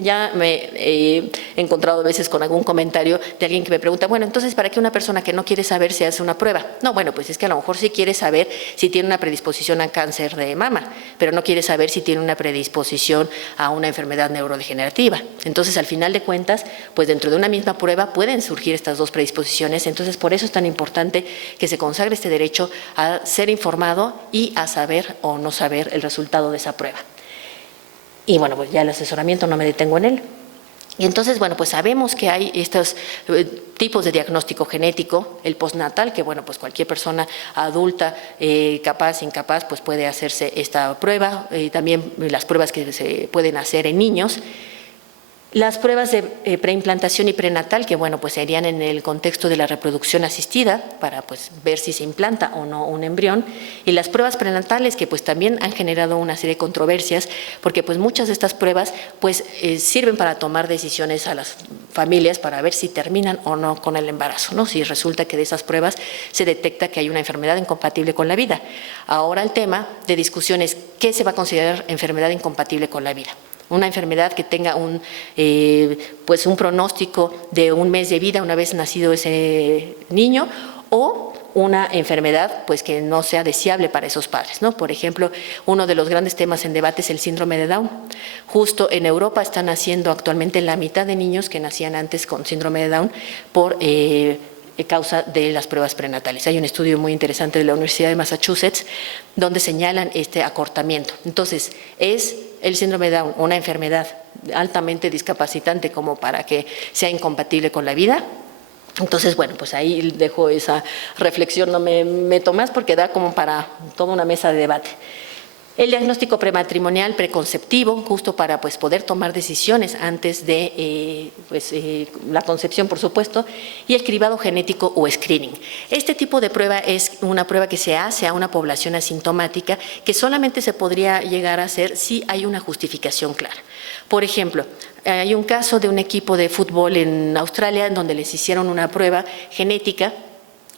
ya me he encontrado a veces con algún comentario de alguien que me pregunta, bueno, entonces, ¿para qué una persona que no quiere saber se hace una prueba? No, bueno, pues es que a lo mejor sí quiere saber si tiene una predisposición a cáncer de mama, pero no quiere saber si tiene una predisposición a una enfermedad neurodegenerativa. Entonces, al final de cuentas, pues dentro de una misma prueba pueden surgir estas dos predisposiciones. Entonces, por eso es tan importante que se consagre este derecho a ser informado y a saber o no saber el resultado de esa prueba. Y bueno, pues ya el asesoramiento no me detengo en él. Y entonces, bueno, pues sabemos que hay estos tipos de diagnóstico genético, el postnatal, que bueno, pues cualquier persona adulta, capaz, incapaz, pues puede hacerse esta prueba, también las pruebas que se pueden hacer en niños. Las pruebas de preimplantación y prenatal, que bueno, pues serían en el contexto de la reproducción asistida, para pues ver si se implanta o no un embrión, y las pruebas prenatales, que pues también han generado una serie de controversias, porque pues muchas de estas pruebas pues sirven para tomar decisiones a las familias para ver si terminan o no con el embarazo, ¿no? Si resulta que de esas pruebas se detecta que hay una enfermedad incompatible con la vida. Ahora el tema de discusión es ¿qué se va a considerar enfermedad incompatible con la vida? Una enfermedad que tenga pues un pronóstico de un mes de vida una vez nacido ese niño, o una enfermedad pues que no sea deseable para esos padres, ¿no? Por ejemplo, uno de los grandes temas en debate es el síndrome de Down. Justo en Europa están naciendo actualmente la mitad de niños que nacían antes con síndrome de Down por causa de las pruebas prenatales. Hay un estudio muy interesante de la Universidad de Massachusetts donde señalan este acortamiento. Entonces, ¿es el síndrome de Down una enfermedad altamente discapacitante como para que sea incompatible con la vida? Entonces, bueno, pues ahí dejo esa reflexión, no me meto más porque da como para toda una mesa de debate. El diagnóstico prematrimonial preconceptivo, justo para pues poder tomar decisiones antes de la concepción, por supuesto, y el cribado genético o screening. Este tipo de prueba es una prueba que se hace a una población asintomática que solamente se podría llegar a hacer si hay una justificación clara. Por ejemplo, hay un caso de un equipo de fútbol en Australia en donde les hicieron una prueba genética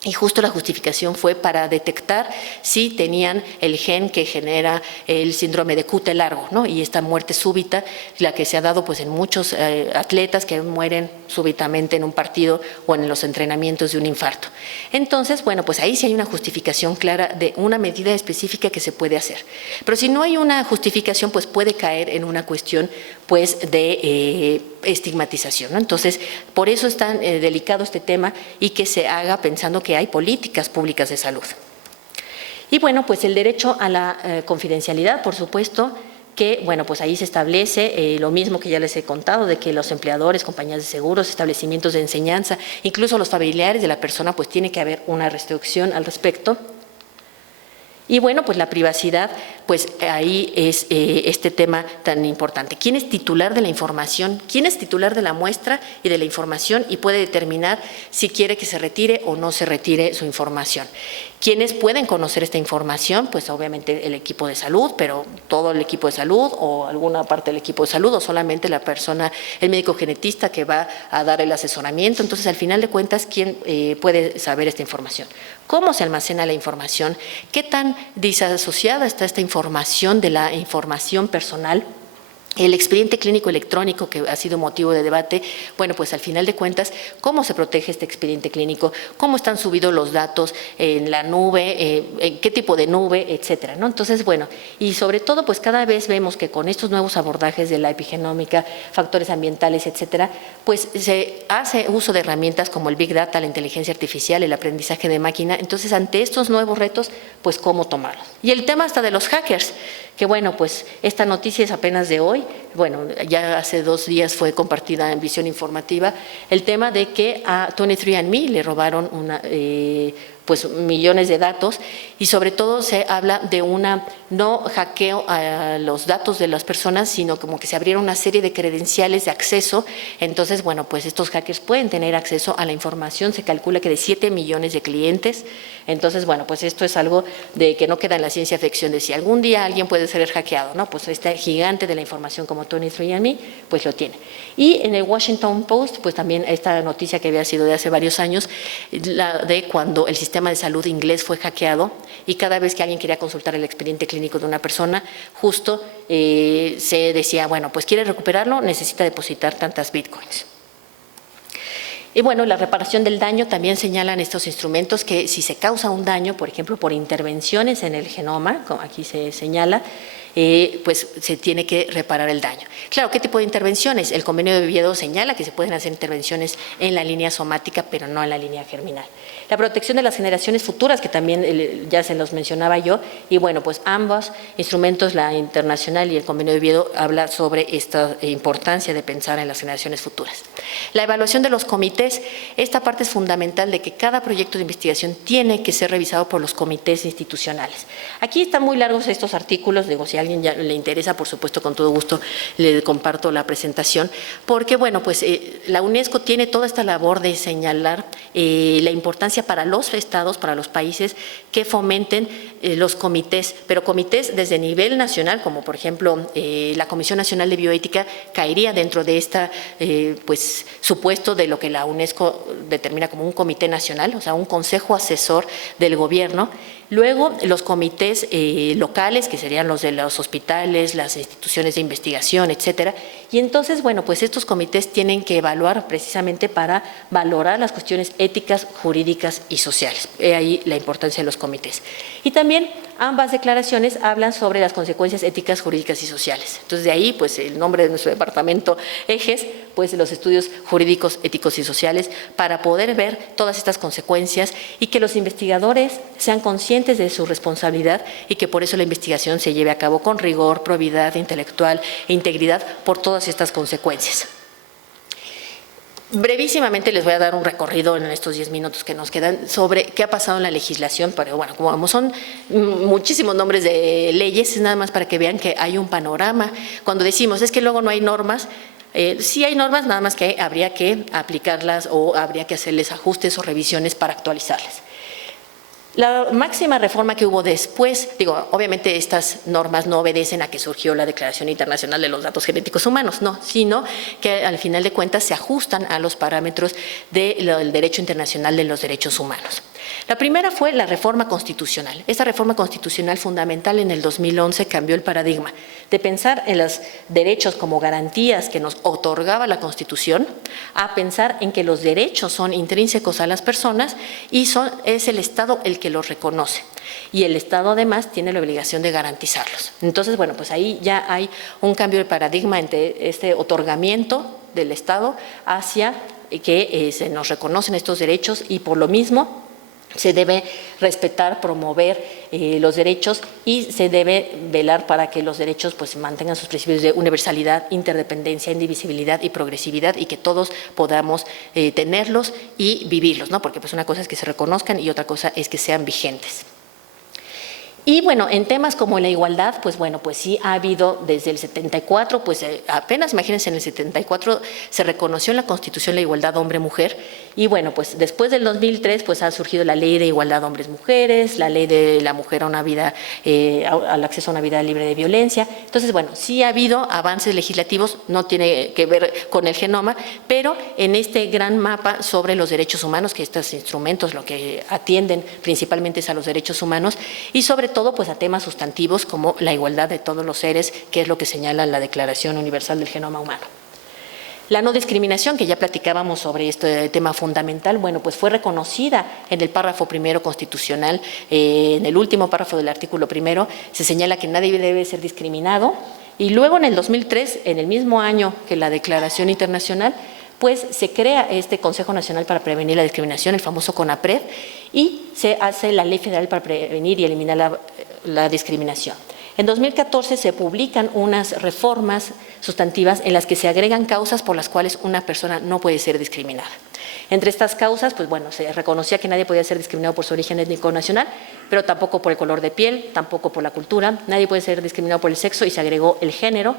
y justo la justificación fue para detectar si tenían el gen que genera el síndrome de cute largo, ¿no? Y esta muerte súbita, la que se ha dado pues en muchos atletas que mueren súbitamente en un partido o en los entrenamientos de un infarto. Entonces, bueno, pues ahí sí hay una justificación clara de una medida específica que se puede hacer. Pero si no hay una justificación, pues puede caer en una cuestión pues de estigmatización, ¿no? Entonces, por eso es tan delicado este tema y que se haga pensando que hay políticas públicas de salud. Y bueno, pues el derecho a la confidencialidad, por supuesto, que bueno, pues ahí se establece lo mismo que ya les he contado, de que los empleadores, compañías de seguros, establecimientos de enseñanza, incluso los familiares de la persona, pues tiene que haber una restricción al respecto. Y bueno, pues la privacidad, pues ahí es este tema tan importante. ¿Quién es titular de la información? ¿Quién es titular de la muestra y de la información y puede determinar si quiere que se retire o no se retire su información? ¿Quiénes pueden conocer esta información? Pues obviamente el equipo de salud, pero todo el equipo de salud o alguna parte del equipo de salud o solamente la persona, el médico genetista que va a dar el asesoramiento. Entonces, al final de cuentas, ¿quién puede saber esta información? ¿Cómo se almacena la información? ¿Qué tan disasociada está esta información información, de la información personal. El expediente clínico electrónico, que ha sido motivo de debate, bueno, pues al final de cuentas, ¿cómo se protege este expediente clínico? ¿Cómo están subidos los datos en la nube? ¿En qué tipo de nube? Etcétera, ¿no? Entonces, bueno, y sobre todo, pues cada vez vemos que con estos nuevos abordajes de la epigenómica, factores ambientales, etcétera, pues se hace uso de herramientas como el Big Data, la inteligencia artificial, el aprendizaje de máquina. Entonces, ante estos nuevos retos, pues cómo tomarlos. Y el tema hasta de los hackers, que bueno, pues esta noticia es apenas de hoy, bueno, ya hace 2 días fue compartida en Visión Informativa, el tema de que a 23andMe le robaron pues millones de datos, y sobre todo se habla de no hackeo a los datos de las personas, sino como que se abrieron una serie de credenciales de acceso. Entonces, bueno, pues estos hackers pueden tener acceso a la información, se calcula que de 7 millones de clientes. Entonces, bueno, pues esto es algo de que no queda en la ciencia ficción, de si algún día alguien puede ser hackeado, ¿no? Pues este gigante de la información como 23andMe, pues lo tiene. Y en el Washington Post, pues también esta noticia que había sido de hace varios años, la de cuando el sistema de salud inglés fue hackeado, y cada vez que alguien quería consultar el expediente clínico de una persona, justo se decía, bueno, pues quiere recuperarlo, necesita depositar tantas bitcoins. Y bueno, la reparación del daño, también señalan estos instrumentos que si se causa un daño, por ejemplo, por intervenciones en el genoma, como aquí se señala, pues se tiene que reparar el daño. Claro, ¿qué tipo de intervenciones? El Convenio de Oviedo señala que se pueden hacer intervenciones en la línea somática, pero no en la línea germinal. La protección de las generaciones futuras, que también ya se los mencionaba yo, y bueno, pues ambos instrumentos, la internacional y el Convenio de Oviedo, habla sobre esta importancia de pensar en las generaciones futuras. La evaluación de los comités, esta parte es fundamental, de que cada proyecto de investigación tiene que ser revisado por los comités institucionales. Aquí están muy largos estos artículos, digo, si a alguien ya le interesa, por supuesto, con todo gusto le comparto la presentación, porque bueno, pues la UNESCO tiene toda esta labor de señalar la importancia para los estados, para los países, que fomenten los comités, pero comités desde nivel nacional, como por ejemplo la Comisión Nacional de Bioética caería dentro de esta pues supuesto de lo que la UNESCO determina como un comité nacional, o sea, un consejo asesor del gobierno. Luego, los comités locales, que serían los de los hospitales, las instituciones de investigación, etcétera. Y entonces, bueno, pues estos comités tienen que evaluar precisamente para valorar las cuestiones éticas, jurídicas y sociales. Ahí la importancia de los comités. Y también ambas declaraciones hablan sobre las consecuencias éticas, jurídicas y sociales. Entonces, de ahí, pues el nombre de nuestro departamento, EJES, pues los estudios jurídicos, éticos y sociales, para poder ver todas estas consecuencias y que los investigadores sean conscientes de su responsabilidad, y que por eso la investigación se lleve a cabo con rigor, probidad intelectual e integridad por todas estas consecuencias. Brevísimamente les voy a dar un recorrido en estos 10 minutos que nos quedan sobre qué ha pasado en la legislación, pero bueno, como son muchísimos nombres de leyes, es nada más para que vean que hay un panorama. Cuando decimos, es que luego no hay normas, sí hay normas, nada más que habría que aplicarlas o habría que hacerles ajustes o revisiones para actualizarlas. La máxima reforma que hubo después, digo, obviamente estas normas no obedecen a que surgió la Declaración Internacional de los Datos Genéticos Humanos, no, sino que al final de cuentas se ajustan a los parámetros del derecho internacional de los derechos humanos. La primera fue la reforma constitucional. Esta reforma constitucional fundamental en el 2011 cambió el paradigma de pensar en los derechos como garantías que nos otorgaba la Constitución, a pensar en que los derechos son intrínsecos a las personas y es el Estado el que los reconoce. Y el Estado además tiene la obligación de garantizarlos. Entonces, bueno, pues ahí ya hay un cambio de paradigma entre este otorgamiento del Estado hacia que se nos reconocen estos derechos, y por lo mismo se debe respetar, promover los derechos, y se debe velar para que los derechos pues mantengan sus principios de universalidad, interdependencia, indivisibilidad y progresividad, y que todos podamos tenerlos y vivirlos, ¿no? Porque pues una cosa es que se reconozcan y otra cosa es que sean vigentes. Y bueno, en temas como la igualdad, pues bueno, pues sí ha habido desde el 74, pues apenas imagínense, en el 74 se reconoció en la Constitución la igualdad hombre-mujer, y bueno, pues después del 2003 pues ha surgido la Ley de Igualdad Hombres-Mujeres, la Ley de la Mujer a una vida, al acceso a una vida libre de violencia. Entonces, bueno, sí ha habido avances legislativos, no tiene que ver con el genoma, pero en este gran mapa sobre los derechos humanos, que estos instrumentos lo que atienden principalmente es a los derechos humanos, y sobre todo pues a temas sustantivos como la igualdad de todos los seres, que es lo que señala la Declaración Universal del Genoma Humano. La no discriminación, que ya platicábamos sobre este tema fundamental, bueno, pues fue reconocida en el párrafo primero constitucional, en el último párrafo del artículo primero, se señala que nadie debe ser discriminado, y luego en el 2003, en el mismo año que la Declaración Internacional, pues se crea este Consejo Nacional para Prevenir la Discriminación, el famoso CONAPRED, y se hace la Ley Federal para Prevenir y Eliminar la Discriminación. En 2014 se publican unas reformas sustantivas en las que se agregan causas por las cuales una persona no puede ser discriminada. Entre estas causas, pues bueno, se reconocía que nadie podía ser discriminado por su origen étnico o nacional, pero tampoco por el color de piel, tampoco por la cultura, nadie puede ser discriminado por el sexo y se agregó el género.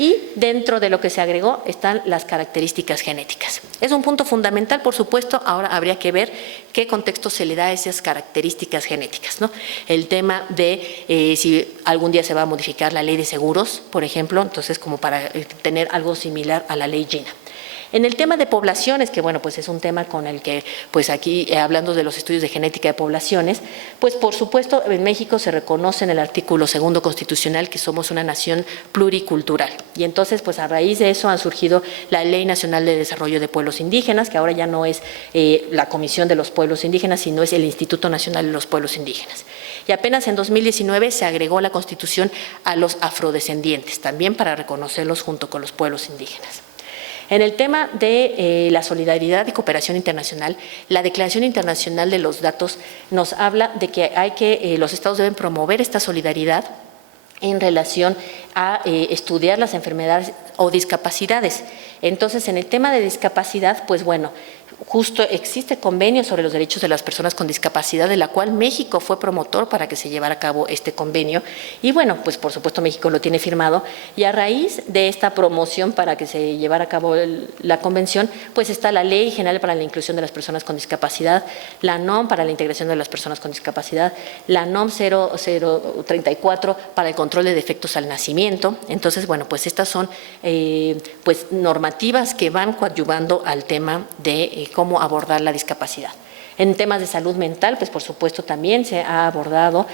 Y dentro de lo que se agregó están las características genéticas. Es un punto fundamental, por supuesto, ahora habría que ver qué contexto se le da a esas características genéticas, ¿no? El tema de si algún día se va a modificar la ley de seguros, por ejemplo, entonces como para tener algo similar a la ley Gina. En el tema de poblaciones, que bueno, pues es un tema con el que, pues aquí hablando de los estudios de genética de poblaciones, pues por supuesto en México se reconoce en el artículo 2 constitucional que somos una nación pluricultural. Y entonces, pues a raíz de eso han surgido la Ley Nacional de Desarrollo de Pueblos Indígenas, que ahora ya no es la Comisión de los Pueblos Indígenas, sino es el Instituto Nacional de los Pueblos Indígenas. Y apenas en 2019 se agregó la Constitución a los afrodescendientes, también para reconocerlos junto con los pueblos indígenas. En el tema de la solidaridad y cooperación internacional, la Declaración Internacional de los Datos nos habla de que los estados deben promover esta solidaridad en relación a estudiar las enfermedades o discapacidades. Entonces, en el tema de discapacidad, pues bueno, justo existe convenio sobre los derechos de las personas con discapacidad, de la cual México fue promotor para que se llevara a cabo este convenio. Y bueno, pues por supuesto México lo tiene firmado. Y a raíz de esta promoción para que se llevara a cabo la convención, pues está la Ley General para la Inclusión de las Personas con Discapacidad, la NOM para la Integración de las Personas con Discapacidad, la NOM 0034 para el control de defectos al nacimiento. Entonces, bueno, pues estas son pues normativas que van coadyuvando al tema de cómo abordar la discapacidad. En temas de salud mental, pues por supuesto también se ha abordado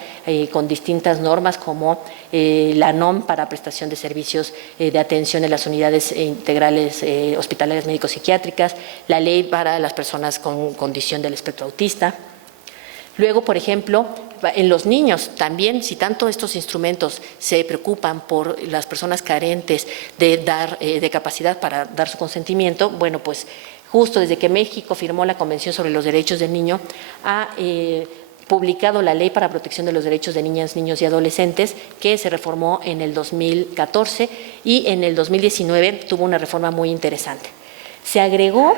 con distintas normas como la NOM para prestación de servicios de atención en las unidades integrales hospitalarias médico-psiquiátricas, la ley para las personas con condición del espectro autista. Luego, por ejemplo, en los niños también, si tanto estos instrumentos se preocupan por las personas carentes de capacidad para dar su consentimiento, bueno, pues justo desde que México firmó la Convención sobre los Derechos del Niño, ha publicado la Ley para Protección de los Derechos de Niñas, Niños y Adolescentes, que se reformó en el 2014 y en el 2019 tuvo una reforma muy interesante. Se agregó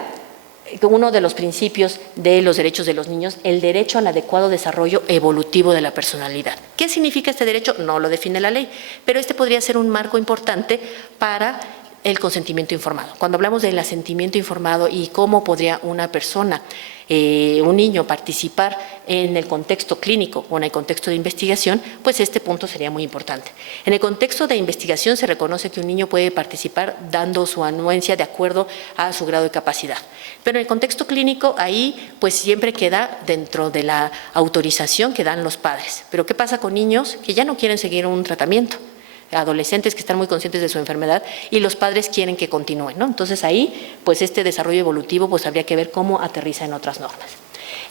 uno de los principios de los derechos de los niños, el derecho al adecuado desarrollo evolutivo de la personalidad. ¿Qué significa este derecho? No lo define la ley, pero este podría ser un marco importante para el consentimiento informado. Cuando hablamos del asentimiento informado y cómo podría una persona, un niño, participar en el contexto clínico o en el contexto de investigación, pues este punto sería muy importante. En el contexto de investigación se reconoce que un niño puede participar dando su anuencia de acuerdo a su grado de capacidad. Pero en el contexto clínico, ahí pues siempre queda dentro de la autorización que dan los padres. Pero ¿qué pasa con niños que ya no quieren seguir un tratamiento? Adolescentes que están muy conscientes de su enfermedad y los padres quieren que continúen, ¿no? Entonces ahí, pues este desarrollo evolutivo, pues habría que ver cómo aterriza en otras normas.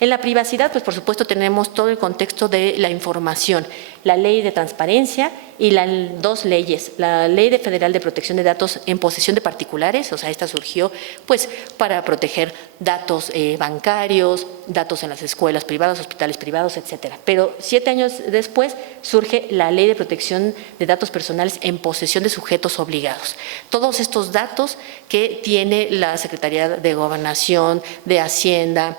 En la privacidad, pues por supuesto tenemos todo el contexto de la información, la ley de transparencia y las dos leyes, la ley federal de protección de datos en posesión de particulares, o sea, esta surgió pues para proteger datos bancarios, datos en las escuelas privadas, hospitales privados, etcétera. Pero 7 años después surge la ley de protección de datos personales en posesión de sujetos obligados. Todos estos datos que tiene la Secretaría de Gobernación, de Hacienda,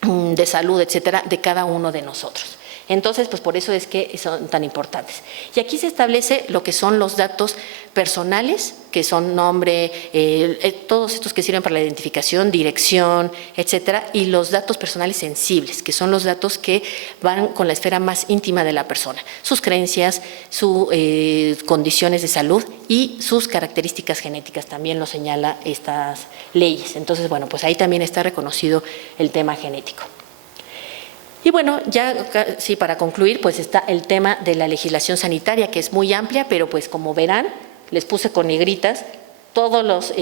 de salud, etcétera, de cada uno de nosotros. Entonces, pues por eso es que son tan importantes. Y aquí se establece lo que son los datos personales, que son nombre, todos estos que sirven para la identificación, dirección, etcétera, y los datos personales sensibles, que son los datos que van con la esfera más íntima de la persona, sus creencias, sus condiciones de salud y sus características genéticas, también lo señala estas leyes. Entonces, bueno, pues ahí también está reconocido el tema genético. Y bueno, ya sí, para concluir, pues está el tema de la legislación sanitaria, que es muy amplia, pero pues como verán, les puse con negritas. Todos los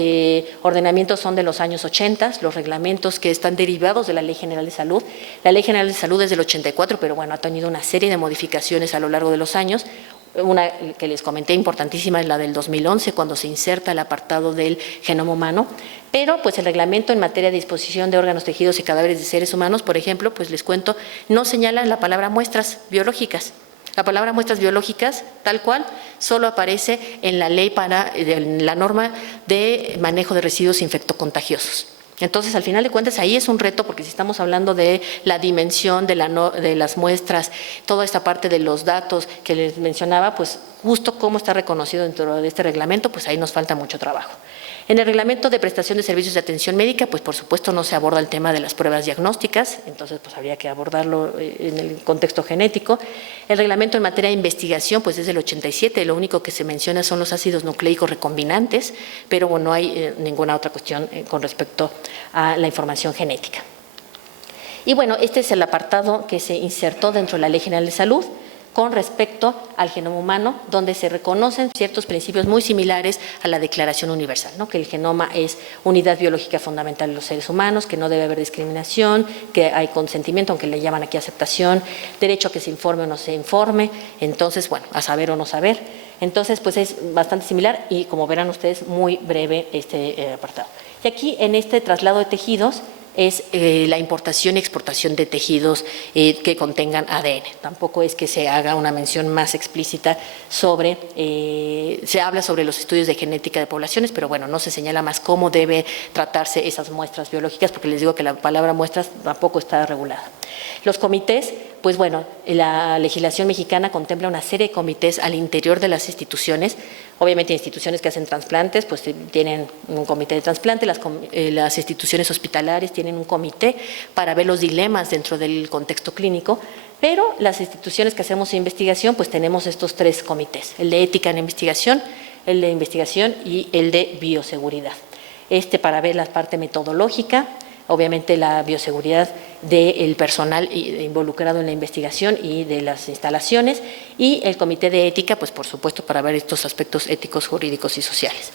ordenamientos son de los años 80, los reglamentos que están derivados de la Ley General de Salud. La Ley General de Salud es del 84, pero bueno, ha tenido una serie de modificaciones a lo largo de los años. Una que les comenté importantísima es la del 2011, cuando se inserta el apartado del genoma humano. Pero pues el reglamento en materia de disposición de órganos, tejidos y cadáveres de seres humanos, por ejemplo, pues les cuento, no señala la palabra muestras biológicas. La palabra muestras biológicas, tal cual, solo aparece en la ley en la norma de manejo de residuos infectocontagiosos. Entonces, al final de cuentas, ahí es un reto, porque si estamos hablando de la dimensión de las muestras, toda esta parte de los datos que les mencionaba, pues justo cómo está reconocido dentro de este reglamento, pues ahí nos falta mucho trabajo. En el reglamento de prestación de servicios de atención médica, pues por supuesto no se aborda el tema de las pruebas diagnósticas, entonces pues habría que abordarlo en el contexto genético. El reglamento en materia de investigación, pues es del 87, lo único que se menciona son los ácidos nucleicos recombinantes, pero no hay ninguna otra cuestión con respecto a la información genética. Y bueno, este es el apartado que se insertó dentro de la Ley General de Salud con respecto al genoma humano, donde se reconocen ciertos principios muy similares a la Declaración Universal, ¿no? Que el genoma es unidad biológica fundamental de los seres humanos, que no debe haber discriminación, que hay consentimiento, aunque le llaman aquí aceptación, derecho a que se informe o no se informe, entonces, bueno, a saber o no saber. Entonces, pues es bastante similar y, como verán ustedes, muy breve este apartado. Y aquí, en este traslado de tejidos, es la importación y exportación de tejidos que contengan ADN. Tampoco es que se haga una mención más explícita sobre, se habla sobre los estudios de genética de poblaciones, pero bueno, no se señala más cómo debe tratarse esas muestras biológicas, porque les digo que la palabra muestras tampoco está regulada. Los comités, pues bueno, la legislación mexicana contempla una serie de comités al interior de las instituciones. Obviamente instituciones que hacen trasplantes pues tienen un comité de trasplante, las instituciones hospitalarias tienen un comité para ver los dilemas dentro del contexto clínico, pero las instituciones que hacemos investigación pues tenemos estos tres comités, el de ética en investigación, el de investigación y el de bioseguridad. Para ver la parte metodológica, obviamente la bioseguridad del personal involucrado en la investigación y de las instalaciones, y el comité de ética, pues por supuesto para ver estos aspectos éticos, jurídicos y sociales.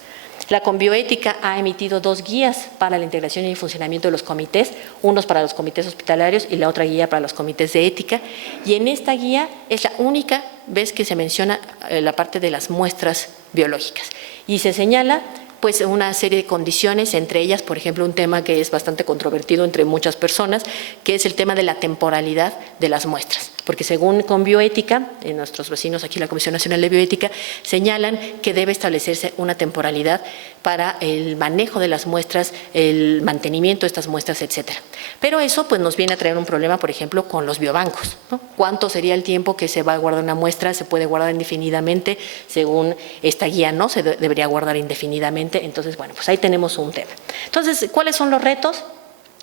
La Conbioética ha emitido 2 guías para la integración y el funcionamiento de los comités, unos para los comités hospitalarios y la otra guía para los comités de ética, y en esta guía es la única vez que se menciona la parte de las muestras biológicas y se señala pues una serie de condiciones, entre ellas, por ejemplo, un tema que es bastante controvertido entre muchas personas, que es el tema de la temporalidad de las muestras. Porque según Conbioética, nuestros vecinos aquí, la Comisión Nacional de Bioética, señalan que debe establecerse una temporalidad para el manejo de las muestras, el mantenimiento de estas muestras, etcétera. Pero eso pues nos viene a traer un problema, por ejemplo, con los biobancos, ¿no? ¿Cuánto sería el tiempo que se va a guardar una muestra? ¿Se puede guardar indefinidamente? Según esta guía no se debería guardar indefinidamente. Entonces, bueno, pues ahí tenemos un tema. Entonces, ¿cuáles son los retos?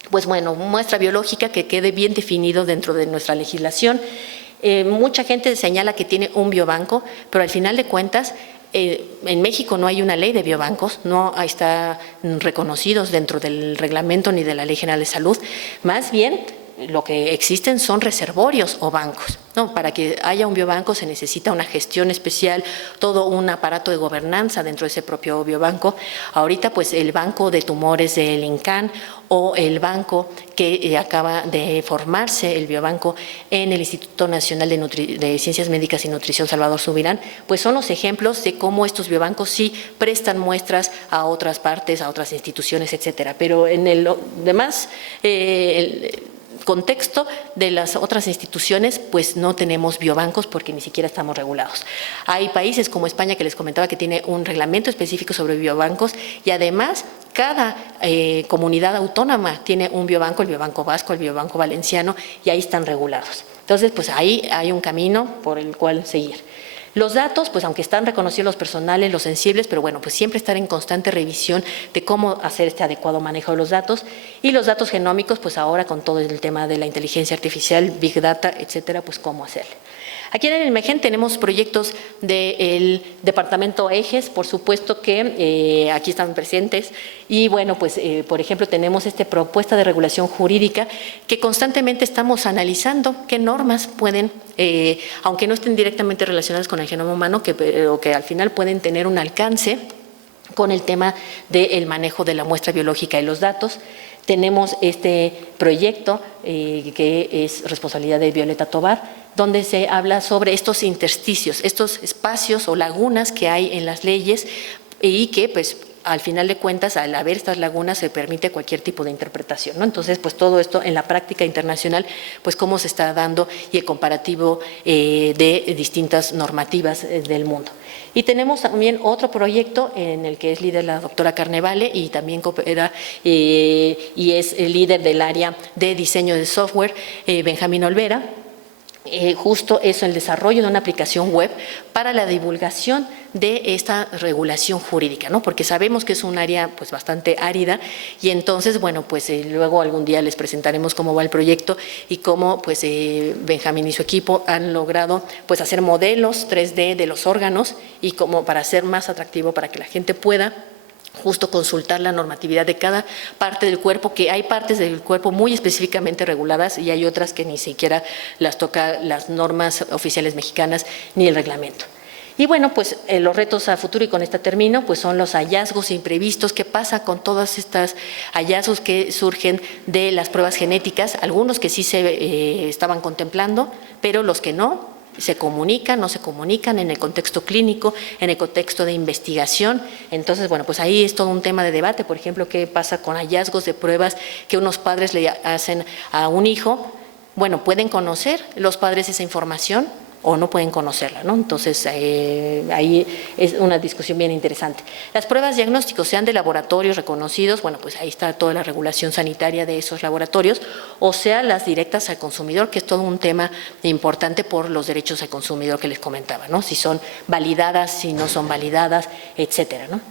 Pues bueno, muestra biológica que quede bien definido dentro de nuestra legislación. Mucha gente señala que tiene un biobanco, pero al final de cuentas, en México no hay una ley de biobancos, no está reconocidos dentro del reglamento ni de la Ley General de Salud. Más bien, lo que existen son reservorios o bancos, ¿no? Para que haya un biobanco se necesita una gestión especial, todo un aparato de gobernanza dentro de ese propio biobanco. Ahorita pues el banco de tumores del INCAN o el banco que acaba de formarse, el biobanco en el Instituto Nacional de Ciencias Médicas y Nutrición Salvador Subirán, pues son los ejemplos de cómo estos biobancos sí prestan muestras a otras partes, a otras instituciones, etcétera. Pero en el demás contexto de las otras instituciones, pues no tenemos biobancos porque ni siquiera estamos regulados. Hay países como España, que les comentaba, que tiene un reglamento específico sobre biobancos y además cada comunidad autónoma tiene un biobanco, el biobanco vasco, el biobanco valenciano, y ahí están regulados. Entonces, pues ahí hay un camino por el cual seguir. Los datos, pues aunque están reconocidos los personales, los sensibles, pero bueno, pues siempre estar en constante revisión de cómo hacer este adecuado manejo de los datos. Y los datos genómicos, pues ahora con todo el tema de la inteligencia artificial, Big Data, etcétera, pues cómo hacerlo. Aquí en el INMEGEN tenemos proyectos del Departamento Ejes, por supuesto que aquí están presentes, y bueno, pues por ejemplo tenemos esta propuesta de regulación jurídica que constantemente estamos analizando qué normas pueden, aunque no estén directamente relacionadas con el genoma humano, que al final pueden tener un alcance con el tema del manejo de la muestra biológica y los datos. Tenemos este proyecto que es responsabilidad de Violeta Tobar, donde se habla sobre estos intersticios, estos espacios o lagunas que hay en las leyes y que pues al final de cuentas, al haber estas lagunas, se permite cualquier tipo de interpretación, ¿no? Entonces, pues todo esto en la práctica internacional, pues cómo se está dando y el comparativo de distintas normativas del mundo. Y tenemos también otro proyecto en el que es líder la doctora Carnevale y también coopera y es el líder del área de diseño de software, Benjamín Olvera. Justo eso, el desarrollo de una aplicación web para la divulgación de esta regulación jurídica, ¿no? Porque sabemos que es un área pues bastante árida y entonces, bueno, pues luego algún día les presentaremos cómo va el proyecto y cómo pues Benjamín y su equipo han logrado pues hacer modelos 3D de los órganos y como para hacer más atractivo para que la gente pueda justo consultar la normatividad de cada parte del cuerpo, que hay partes del cuerpo muy específicamente reguladas y hay otras que ni siquiera las toca las normas oficiales mexicanas ni el reglamento. Y bueno, pues los retos a futuro, y con esta termino, pues son los hallazgos imprevistos. ¿Qué pasa con todos estos hallazgos que surgen de las pruebas genéticas? Algunos que sí se estaban contemplando, pero los que no se comunican, no se comunican en el contexto clínico, en el contexto de investigación. Entonces, bueno, pues ahí es todo un tema de debate. Por ejemplo, ¿qué pasa con hallazgos de pruebas que unos padres le hacen a un hijo? Bueno, ¿pueden conocer los padres esa información o no pueden conocerla, ¿no? Entonces, ahí es una discusión bien interesante. Las pruebas diagnósticos, sean de laboratorios reconocidos, bueno, pues ahí está toda la regulación sanitaria de esos laboratorios, o sea, las directas al consumidor, que es todo un tema importante por los derechos al consumidor que les comentaba, ¿no? Si son validadas, si no son validadas, etcétera, ¿no?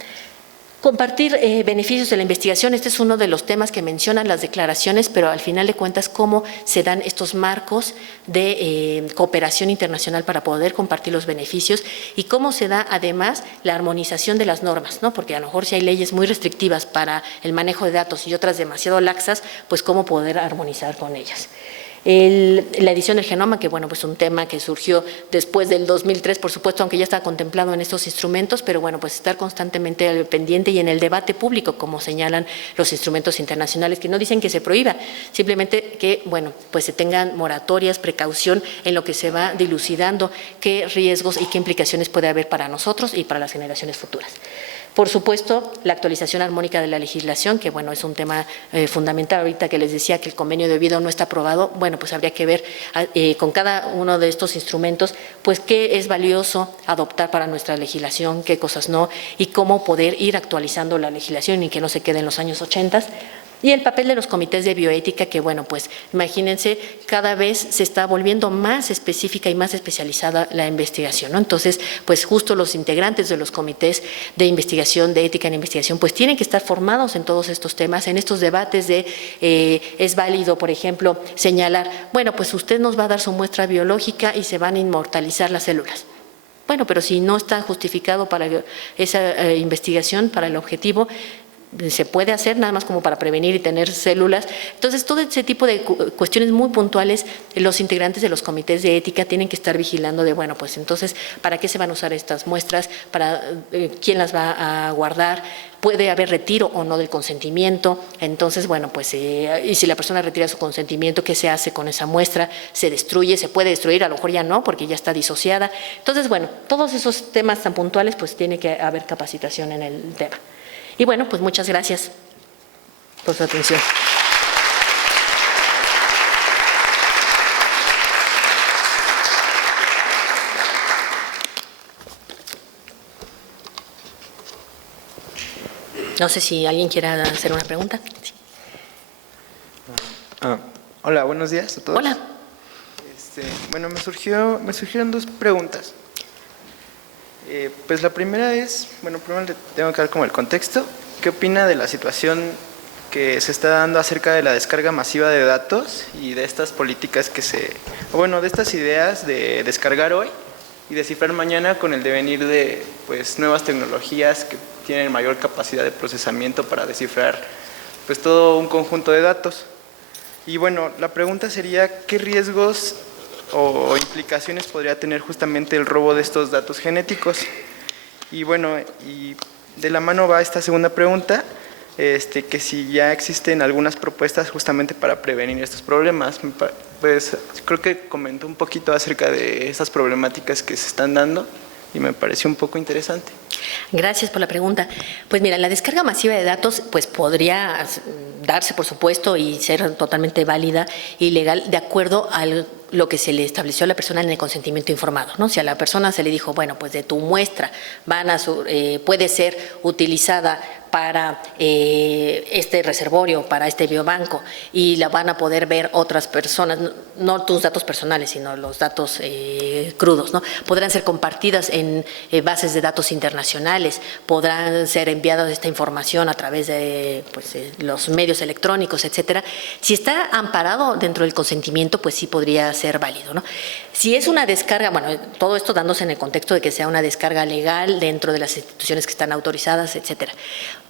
Compartir beneficios de la investigación, este es uno de los temas que mencionan las declaraciones, pero al final de cuentas cómo se dan estos marcos de cooperación internacional para poder compartir los beneficios y cómo se da además la armonización de las normas, ¿no? Porque a lo mejor si hay leyes muy restrictivas para el manejo de datos y otras demasiado laxas, pues cómo poder armonizar con ellas. La edición del genoma, que bueno, pues un tema que surgió después del 2003, por supuesto, aunque ya está contemplado en estos instrumentos, pero bueno, pues estar constantemente al pendiente y en el debate público, como señalan los instrumentos internacionales, que no dicen que se prohíba, simplemente que, bueno, pues se tengan moratorias, precaución en lo que se va dilucidando qué riesgos y qué implicaciones puede haber para nosotros y para las generaciones futuras. Por supuesto, la actualización armónica de la legislación, que bueno, es un tema fundamental. Ahorita que les decía que el convenio de Oviedo no está aprobado, bueno, pues habría que ver con cada uno de estos instrumentos, pues qué es valioso adoptar para nuestra legislación, qué cosas no, y cómo poder ir actualizando la legislación y que no se quede en los años 80. Y el papel de los comités de bioética, que bueno, pues imagínense, cada vez se está volviendo más específica y más especializada la investigación, ¿no? Entonces, pues justo los integrantes de los comités de investigación, de ética en investigación, pues tienen que estar formados en todos estos temas, en estos debates de, es válido, por ejemplo, señalar, bueno, pues usted nos va a dar su muestra biológica y se van a inmortalizar las células. Bueno, pero si no está justificado para esa investigación, para el objetivo, se puede hacer nada más como para prevenir y tener células. Entonces, todo ese tipo de cuestiones muy puntuales, los integrantes de los comités de ética tienen que estar vigilando de, bueno, pues entonces, ¿para qué se van a usar estas muestras? ¿Para quién las va a guardar? ¿Puede haber retiro o no del consentimiento? Entonces, bueno, pues, y si la persona retira su consentimiento, ¿qué se hace con esa muestra? ¿Se destruye? ¿Se puede destruir? A lo mejor ya no, porque ya está disociada. Entonces, bueno, todos esos temas tan puntuales, pues tiene que haber capacitación en el tema. Y bueno, pues muchas gracias por su atención. No sé si alguien quiera hacer una pregunta. Sí. Hola, buenos días a todos. Hola. Bueno, me surgieron dos preguntas. Pues la primera es, bueno, primero le tengo que dar como el contexto. ¿Qué opina de la situación que se está dando acerca de la descarga masiva de datos y de estas políticas de estas ideas de descargar hoy y descifrar mañana con el devenir de pues nuevas tecnologías que tienen mayor capacidad de procesamiento para descifrar pues todo un conjunto de datos. Y bueno, la pregunta sería, ¿qué riesgos o implicaciones podría tener justamente el robo de estos datos genéticos? Y bueno, y de la mano va esta segunda pregunta, que si ya existen algunas propuestas justamente para prevenir estos problemas. Pues creo que comentó un poquito acerca de esas problemáticas que se están dando y me pareció un poco interesante. Gracias por la pregunta. Pues mira, la descarga masiva de datos pues podría darse, por supuesto, y ser totalmente válida y legal de acuerdo a lo que se le estableció a la persona en el consentimiento informado, ¿no? Si a la persona se le dijo, bueno, pues de tu muestra puede ser utilizada para este reservorio, para este biobanco, y la van a poder ver otras personas, no tus datos personales, sino los datos crudos, ¿no? Podrán ser compartidas en bases de datos internacionales, podrán ser enviadas esta información a través de los medios electrónicos, etcétera. Si está amparado dentro del consentimiento, pues sí podría ser válido, ¿no? Si es una descarga, bueno, todo esto dándose en el contexto de que sea una descarga legal dentro de las instituciones que están autorizadas, etcétera.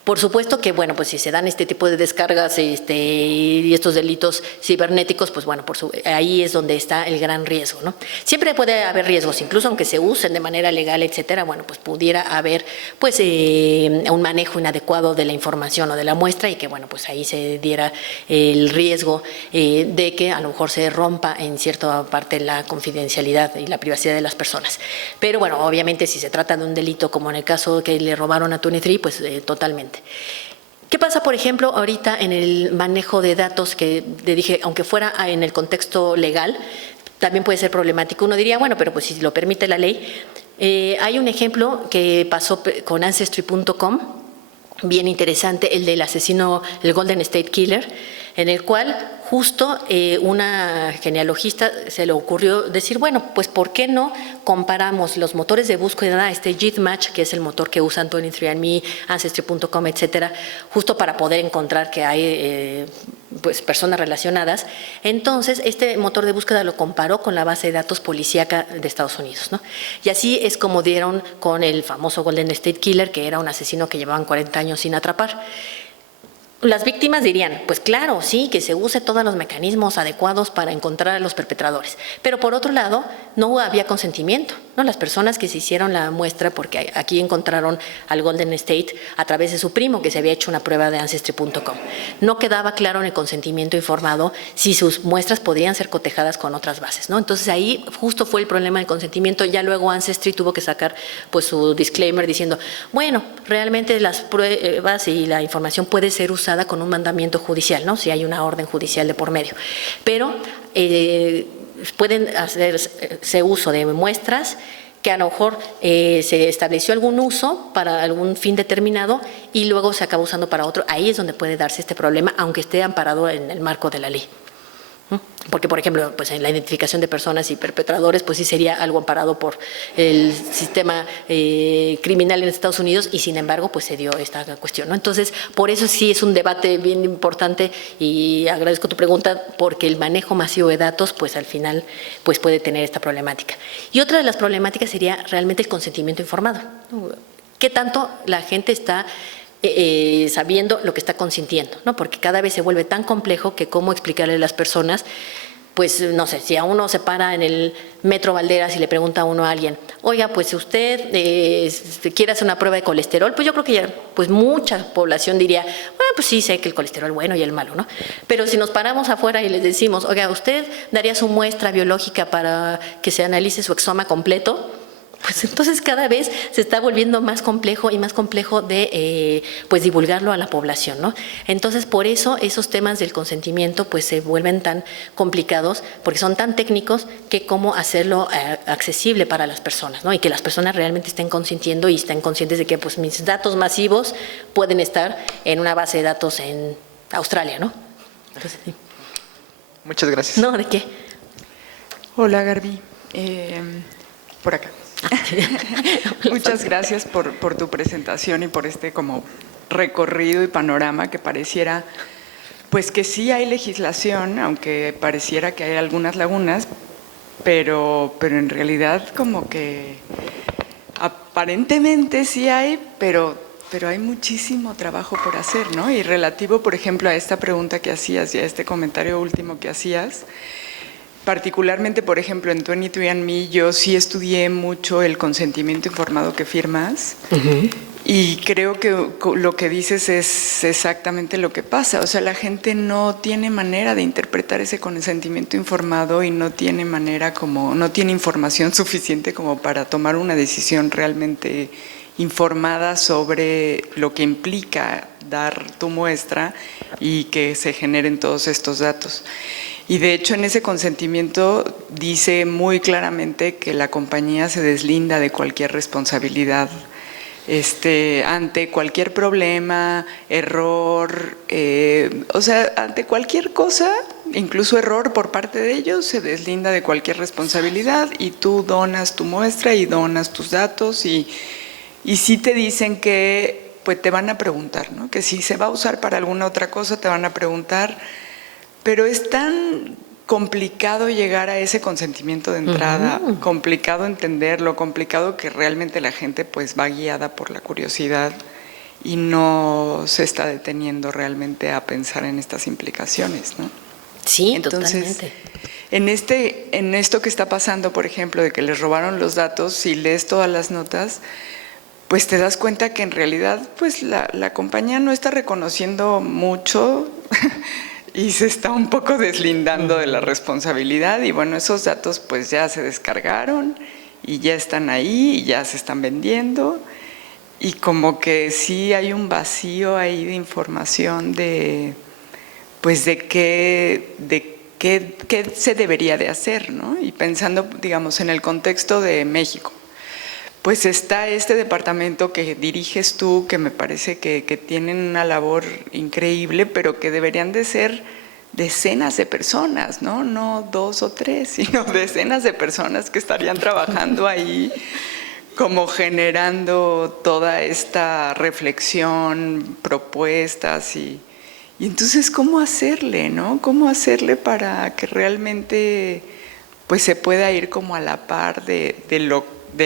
Por supuesto que, bueno, pues si se dan este tipo de descargas y estos delitos cibernéticos, pues bueno, ahí es donde está el gran riesgo, ¿no? Siempre puede haber riesgos, incluso aunque se usen de manera legal, etcétera, bueno, pues pudiera haber pues un manejo inadecuado de la información o de la muestra y que, bueno, pues ahí se diera el riesgo de que a lo mejor se rompa en cierta parte la confidencialidad y la privacidad de las personas. Pero bueno, obviamente si se trata de un delito como en el caso que le robaron a 23, pues totalmente. ¿Qué pasa, por ejemplo, ahorita en el manejo de datos que le dije, aunque fuera en el contexto legal, también puede ser problemático? Uno diría, bueno, pero pues si lo permite la ley. Hay un ejemplo que pasó con Ancestry.com, bien interesante, el del asesino, el Golden State Killer, en el cual justo una genealogista se le ocurrió decir, bueno, pues ¿por qué no comparamos los motores de búsqueda, JITmatch, que es el motor que usan 23andMe, Ancestry.com, etcétera, justo para poder encontrar que hay pues personas relacionadas? Entonces, este motor de búsqueda lo comparó con la base de datos policíaca de Estados Unidos, ¿no? Y así es como dieron con el famoso Golden State Killer, que era un asesino que llevaban 40 años sin atrapar. Las víctimas dirían, pues claro, sí, que se use todos los mecanismos adecuados para encontrar a los perpetradores. Pero por otro lado, no había consentimiento, ¿no? Las personas que se hicieron la muestra, porque aquí encontraron al Golden State a través de su primo, que se había hecho una prueba de Ancestry.com. No quedaba claro en el consentimiento informado si sus muestras podían ser cotejadas con otras bases, ¿no? Entonces ahí justo fue el problema del consentimiento. Ya luego Ancestry tuvo que sacar pues su disclaimer diciendo, bueno, realmente las pruebas y la información puede ser usada con un mandamiento judicial, ¿no? Si hay una orden judicial de por medio. Pero pueden hacerse uso de muestras que a lo mejor se estableció algún uso para algún fin determinado y luego se acaba usando para otro. Ahí es donde puede darse este problema, aunque esté amparado en el marco de la ley. Porque, por ejemplo, pues en la identificación de personas y perpetradores, pues sí sería algo amparado por el sistema criminal en Estados Unidos y, sin embargo, pues se dio esta cuestión, ¿no? Entonces, por eso sí es un debate bien importante y agradezco tu pregunta, porque el manejo masivo de datos, pues al final, pues puede tener esta problemática. Y otra de las problemáticas sería realmente el consentimiento informado. ¿Qué tanto la gente está sabiendo lo que está consintiendo, ¿no? Porque cada vez se vuelve tan complejo que cómo explicarle a las personas, pues no sé, si a uno se para en el Metro Valderas y le pregunta a uno a alguien, oiga, pues si usted quiere hacer una prueba de colesterol, pues yo creo que ya pues mucha población diría, bueno, pues sí sé que el colesterol bueno y el malo, ¿no? Pero si nos paramos afuera y les decimos, oiga, ¿usted daría su muestra biológica para que se analice su exoma completo? Pues entonces cada vez se está volviendo más complejo y más complejo de pues divulgarlo a la población, ¿no? Entonces por eso esos temas del consentimiento pues se vuelven tan complicados porque son tan técnicos que cómo hacerlo accesible para las personas, ¿no? Y que las personas realmente estén consintiendo y estén conscientes de que pues mis datos masivos pueden estar en una base de datos en Australia, ¿no? Entonces, sí. Muchas gracias. No, ¿de qué? Hola, Garbi. Por acá. Muchas gracias por tu presentación y por este como recorrido y panorama que pareciera, pues que sí hay legislación, aunque pareciera que hay algunas lagunas, pero en realidad como que aparentemente sí hay, pero hay muchísimo trabajo por hacer, ¿no? Y relativo, por ejemplo, a esta pregunta que hacías y a este comentario último que hacías, particularmente, por ejemplo, en 23andMe, yo sí estudié mucho el consentimiento informado que firmas. Y creo que lo que dices es exactamente lo que pasa. O sea, la gente no tiene manera de interpretar ese consentimiento informado y no tiene no tiene información suficiente como para tomar una decisión realmente informada sobre lo que implica dar tu muestra y que se generen todos estos datos. Y de hecho en ese consentimiento dice muy claramente que la compañía se deslinda de cualquier responsabilidad ante cualquier problema, error, o sea, ante cualquier cosa, incluso error por parte de ellos, se deslinda de cualquier responsabilidad y tú donas tu muestra y donas tus datos y sí te dicen que pues te van a preguntar, ¿no? Que si se va a usar para alguna otra cosa te van a preguntar, pero es tan complicado llegar a ese consentimiento de entrada, complicado entenderlo, complicado que realmente la gente pues va guiada por la curiosidad y no se está deteniendo realmente a pensar en estas implicaciones, ¿no? Sí, entonces, totalmente. En esto que está pasando, por ejemplo, de que les robaron los datos, si lees todas las notas, pues te das cuenta que en realidad pues la compañía no está reconociendo mucho y se está un poco deslindando de la responsabilidad y bueno, esos datos pues ya se descargaron y ya están ahí y ya se están vendiendo y como que sí hay un vacío ahí de información de pues de qué se debería de hacer, ¿no? Y pensando, digamos, en el contexto de México, pues está este departamento que diriges tú, que me parece que tienen una labor increíble, pero que deberían de ser decenas de personas, ¿no? No 2 o 3, sino decenas de personas que estarían trabajando ahí, como generando toda esta reflexión, propuestas y entonces, ¿cómo hacerle, no? ¿Cómo hacerle para que realmente pues se pueda ir como a la par de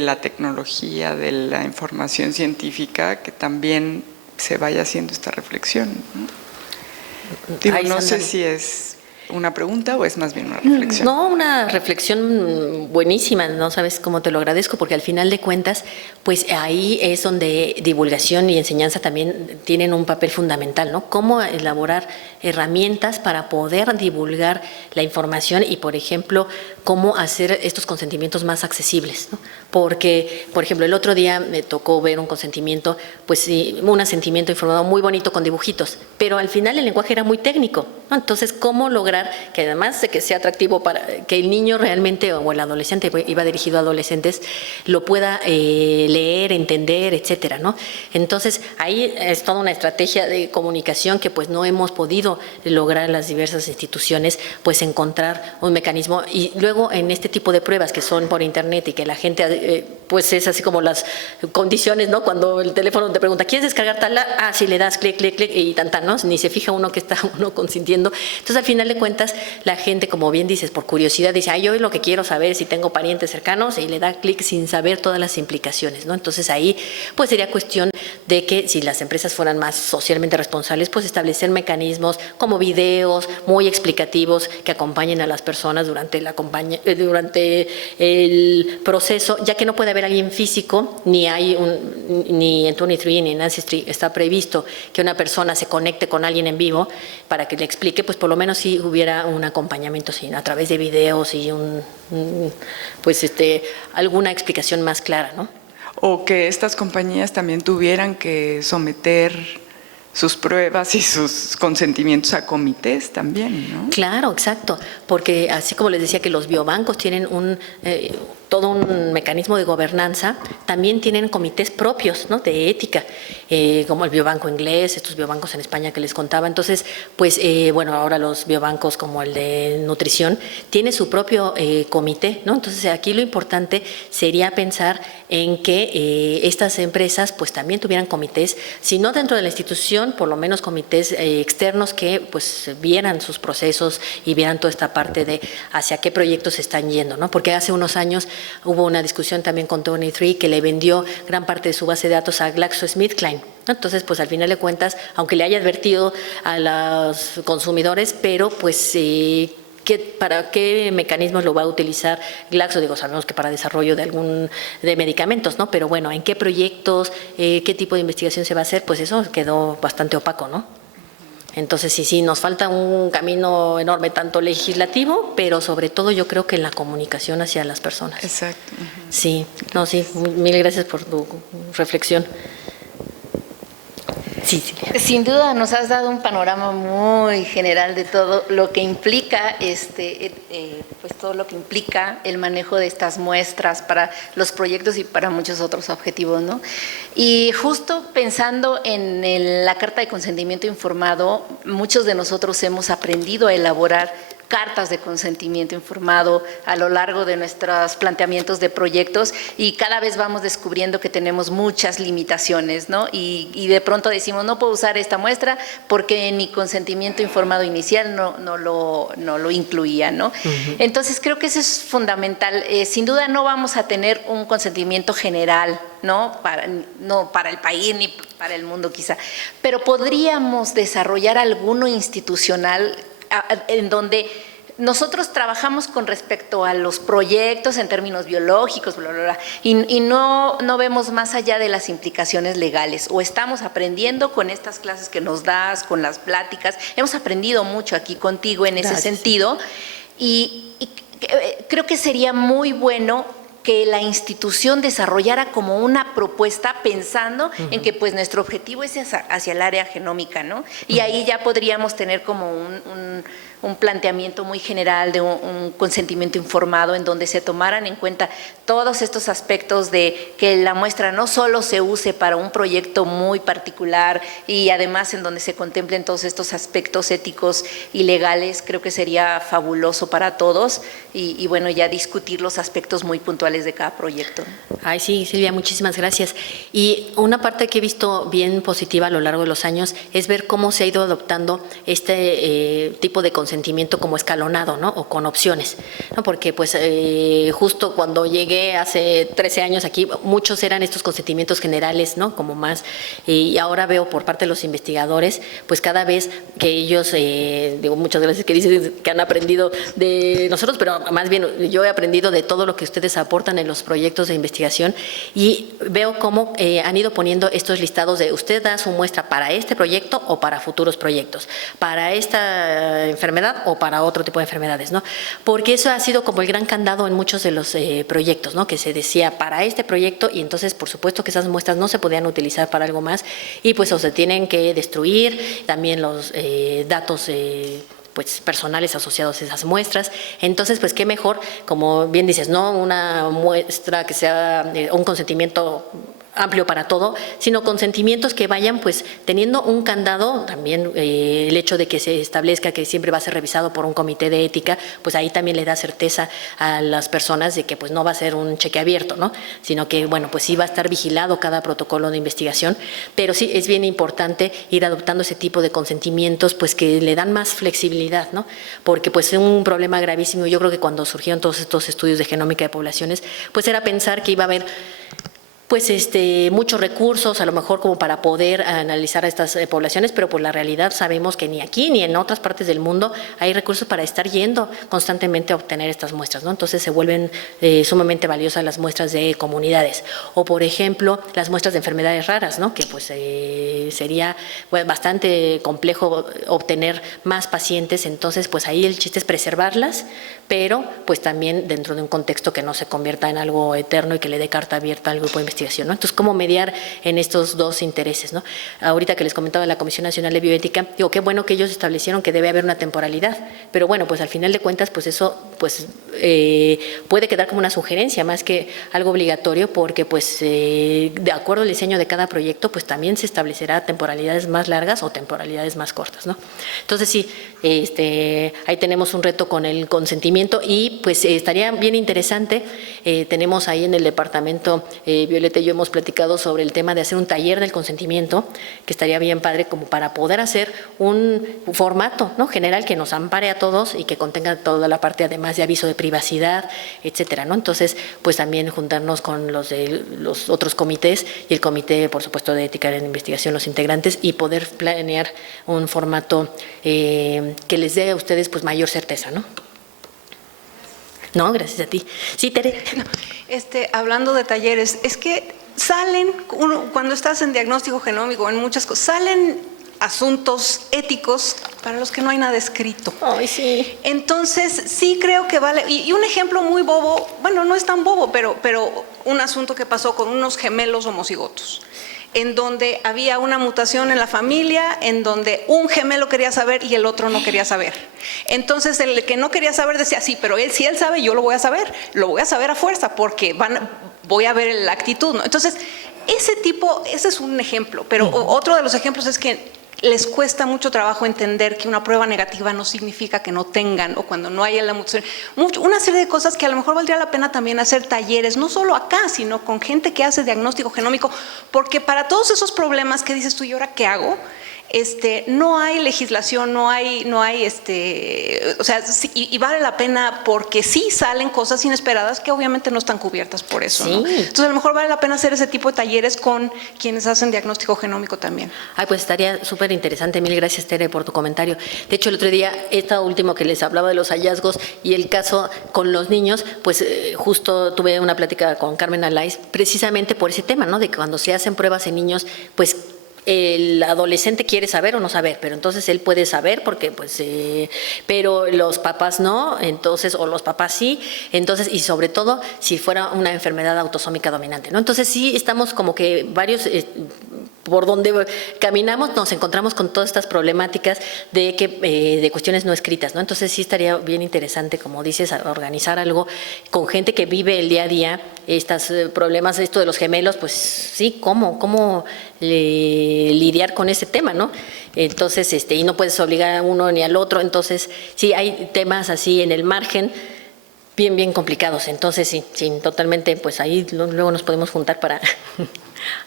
la tecnología, de la información científica, que también se vaya haciendo esta reflexión, ¿no? Digo, no sé si es una pregunta o es más bien una reflexión. No, una reflexión buenísima, no sabes cómo te lo agradezco, porque al final de cuentas, pues ahí es donde divulgación y enseñanza también tienen un papel fundamental, ¿no? Cómo elaborar herramientas para poder divulgar la información y, por ejemplo, cómo hacer estos consentimientos más accesibles, ¿no? Porque, por ejemplo, el otro día me tocó ver un consentimiento, pues sí, un asentimiento informado muy bonito con dibujitos, pero al final el lenguaje era muy técnico, ¿no? Entonces, ¿cómo lograr que además de que sea atractivo para que el niño realmente o el adolescente, iba dirigido a adolescentes, lo pueda leer, entender, etcétera, ¿no? Entonces, ahí es toda una estrategia de comunicación que pues no hemos podido lograr en las diversas instituciones, pues encontrar un mecanismo. Y luego en este tipo de pruebas que son por internet y que la gente pues es así como las condiciones, ¿no? Cuando el teléfono te pregunta, ¿quieres descargar tal? Ah, sí, le das clic, clic, clic y tan, ¿no? Ni se fija uno que está uno consintiendo. Entonces, al final de cuentas, la gente, como bien dices, por curiosidad, dice, yo lo que quiero saber es si tengo parientes cercanos y le da clic sin saber todas las implicaciones, ¿no? Entonces, ahí pues sería cuestión de que si las empresas fueran más socialmente responsables, pues establecer mecanismos como videos muy explicativos que acompañen a las personas durante el proceso, ya que no puede haber alguien físico, ni en 23 ni en Ancestry está previsto que una persona se conecte con alguien en vivo para que le explique, pues por lo menos si hubiera un acompañamiento a través de videos y alguna explicación más clara, ¿no? O que estas compañías también tuvieran que someter sus pruebas y sus consentimientos a comités también, ¿no? Claro, exacto, porque así como les decía que los biobancos tienen todo un mecanismo de gobernanza, también tienen comités propios, ¿no?, de ética, como el biobanco inglés, estos biobancos en España que les contaba. Entonces, pues, bueno, ahora los biobancos como el de nutrición tiene su propio comité, ¿no? Entonces, aquí lo importante sería pensar en que estas empresas pues también tuvieran comités, si no dentro de la institución, por lo menos comités externos que pues vieran sus procesos y vieran toda esta parte de hacia qué proyectos se están yendo, ¿no? Porque hace unos años hubo una discusión también con 23 que le vendió gran parte de su base de datos a GlaxoSmithKline, ¿no? Entonces, pues al final de cuentas, aunque le haya advertido a los consumidores, pero pues ¿para qué mecanismos lo va a utilizar Glaxo? Digo, sabemos que para desarrollo de medicamentos, ¿no? Pero bueno, ¿en qué proyectos, qué tipo de investigación se va a hacer? Pues eso quedó bastante opaco, ¿no? Entonces, sí, nos falta un camino enorme, tanto legislativo, pero sobre todo yo creo que en la comunicación hacia las personas. Exacto. Sí, no, sí, mil gracias por tu reflexión. Sí, sí. Sin duda nos has dado un panorama muy general de todo lo que implica pues todo lo que implica el manejo de estas muestras para los proyectos y para muchos otros objetivos, ¿no? Y justo pensando en la carta de consentimiento informado, muchos de nosotros hemos aprendido a elaborar cartas de consentimiento informado a lo largo de nuestros planteamientos de proyectos y cada vez vamos descubriendo que tenemos muchas limitaciones, ¿no? Y de pronto decimos, no puedo usar esta muestra porque mi consentimiento informado inicial no lo incluía, ¿no? Entonces creo que eso es fundamental. Sin duda no vamos a tener un consentimiento general, no para el país ni para el mundo quizá, pero podríamos desarrollar alguno institucional en donde nosotros trabajamos con respecto a los proyectos en términos biológicos, bla, bla, bla, y no vemos más allá de las implicaciones legales, o estamos aprendiendo con estas clases que nos das, con las pláticas, hemos aprendido mucho aquí contigo en ese sentido, y creo que sería muy bueno que la institución desarrollara como una propuesta pensando en que pues nuestro objetivo es hacia el área genómica, ¿no? Y ahí ya podríamos tener como un planteamiento muy general de un consentimiento informado en donde se tomaran en cuenta todos estos aspectos de que la muestra no solo se use para un proyecto muy particular y además en donde se contemplen todos estos aspectos éticos y legales. Creo que sería fabuloso para todos y bueno, ya discutir los aspectos muy puntuales de cada proyecto. Ay, sí, Silvia, muchísimas gracias. Y una parte que he visto bien positiva a lo largo de los años es ver cómo se ha ido adoptando este tipo de consentimiento como escalonado, ¿no? O con opciones, ¿no? Porque pues justo cuando llegué hace 13 años aquí, muchos eran estos consentimientos generales, ¿no? Como más, y ahora veo por parte de los investigadores, pues cada vez que ellos, digo, muchas veces que dicen que han aprendido de nosotros, pero más bien yo he aprendido de todo lo que ustedes aportan en los proyectos de investigación y veo cómo han ido poniendo estos listados de usted da su muestra para este proyecto o para futuros proyectos, para esta enfermedad o para otro tipo de enfermedades, ¿no? Porque eso ha sido como el gran candado en muchos de los proyectos, ¿no? Que se decía para este proyecto y entonces por supuesto que esas muestras no se podían utilizar para algo más y pues o se tienen que destruir también los datos pues personales asociados a esas muestras. Entonces, pues qué mejor, como bien dices, no una muestra que sea un consentimiento amplio para todo, sino consentimientos que vayan pues teniendo un candado, también el hecho de que se establezca que siempre va a ser revisado por un comité de ética, pues ahí también le da certeza a las personas de que pues no va a ser un cheque abierto, ¿no? Sino que bueno, pues sí va a estar vigilado cada protocolo de investigación, pero sí es bien importante ir adoptando ese tipo de consentimientos pues que le dan más flexibilidad, ¿no? Porque pues es un problema gravísimo, yo creo que cuando surgieron todos estos estudios de genómica de poblaciones, pues era pensar que iba a haber pues muchos recursos, a lo mejor como para poder analizar a estas poblaciones, pero por la realidad sabemos que ni aquí ni en otras partes del mundo hay recursos para estar yendo constantemente a obtener estas muestras, ¿no? Entonces se vuelven sumamente valiosas las muestras de comunidades. O por ejemplo, las muestras de enfermedades raras, ¿no? Que pues sería bastante complejo obtener más pacientes, entonces pues ahí el chiste es preservarlas, pero pues también dentro de un contexto que no se convierta en algo eterno y que le dé carta abierta al grupo de investigación, ¿no? Entonces, ¿cómo mediar en estos dos intereses, ¿no? Ahorita que les comentaba la Comisión Nacional de Bioética, digo, qué bueno que ellos establecieron que debe haber una temporalidad, pero bueno, pues al final de cuentas, pues eso pues puede quedar como una sugerencia más que algo obligatorio, porque pues de acuerdo al diseño de cada proyecto, pues también se establecerá temporalidades más largas o temporalidades más cortas, ¿no? Entonces sí, ahí tenemos un reto con el consentimiento y pues estaría bien interesante. Tenemos ahí en el departamento, Violeta y yo hemos platicado sobre el tema de hacer un taller del consentimiento, que estaría bien padre como para poder hacer un formato, ¿no?, general que nos ampare a todos y que contenga toda la parte además de aviso de privacidad, etcétera, ¿no? Entonces, pues también juntarnos con los de los otros comités y el comité, por supuesto, de ética en investigación, los integrantes, y poder planear un formato que les dé a ustedes pues mayor certeza, ¿no? No, gracias a ti. Sí, Tere. Hablando de talleres, es que salen, cuando estás en diagnóstico genómico, en muchas cosas, salen asuntos éticos para los que no hay nada escrito. Ay, sí. Entonces, sí creo que vale, y un ejemplo muy bobo, bueno, no es tan bobo, pero un asunto que pasó con unos gemelos homocigotos, en donde había una mutación en la familia, en donde un gemelo quería saber y el otro no quería saber. Entonces, el que no quería saber decía, sí, pero si él sabe, yo lo voy a saber a fuerza, porque voy a ver la actitud, ¿no? Entonces, ese es un ejemplo, pero otro de los ejemplos es que les cuesta mucho trabajo entender que una prueba negativa no significa que no tengan, o cuando no haya la mutación. Una serie de cosas que a lo mejor valdría la pena también hacer talleres, no solo acá, sino con gente que hace diagnóstico genómico, porque para todos esos problemas que dices tú, ¿y ahora qué hago? No hay legislación, no hay o sea, sí, y vale la pena, porque sí salen cosas inesperadas que obviamente no están cubiertas por eso, ¿no? Sí. Entonces, a lo mejor vale la pena hacer ese tipo de talleres con quienes hacen diagnóstico genómico también. Ay, pues estaría súper interesante. Mil gracias, Tere, por tu comentario. De hecho, el otro día, esta último que les hablaba de los hallazgos y el caso con los niños, pues justo tuve una plática con Carmen Alaiz, precisamente por ese tema, ¿no? De que cuando se hacen pruebas en niños, pues el adolescente quiere saber o no saber, pero entonces él puede saber porque pues pero los papás no, entonces, o los papás sí, entonces, y sobre todo si fuera una enfermedad autosómica dominante, ¿no? Entonces sí estamos como que varios por donde caminamos nos encontramos con todas estas problemáticas de cuestiones no escritas, ¿no? Entonces sí estaría bien interesante, como dices, organizar algo con gente que vive el día a día estos problemas, esto de los gemelos, pues sí, cómo lidiar con ese tema, ¿no? Entonces, y no puedes obligar a uno ni al otro, entonces sí hay temas así en el margen bien complicados, entonces sí, totalmente, pues ahí luego nos podemos juntar para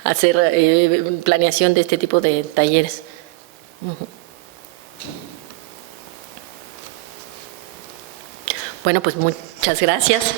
hacer planeación de este tipo de talleres. Bueno, pues muchas gracias.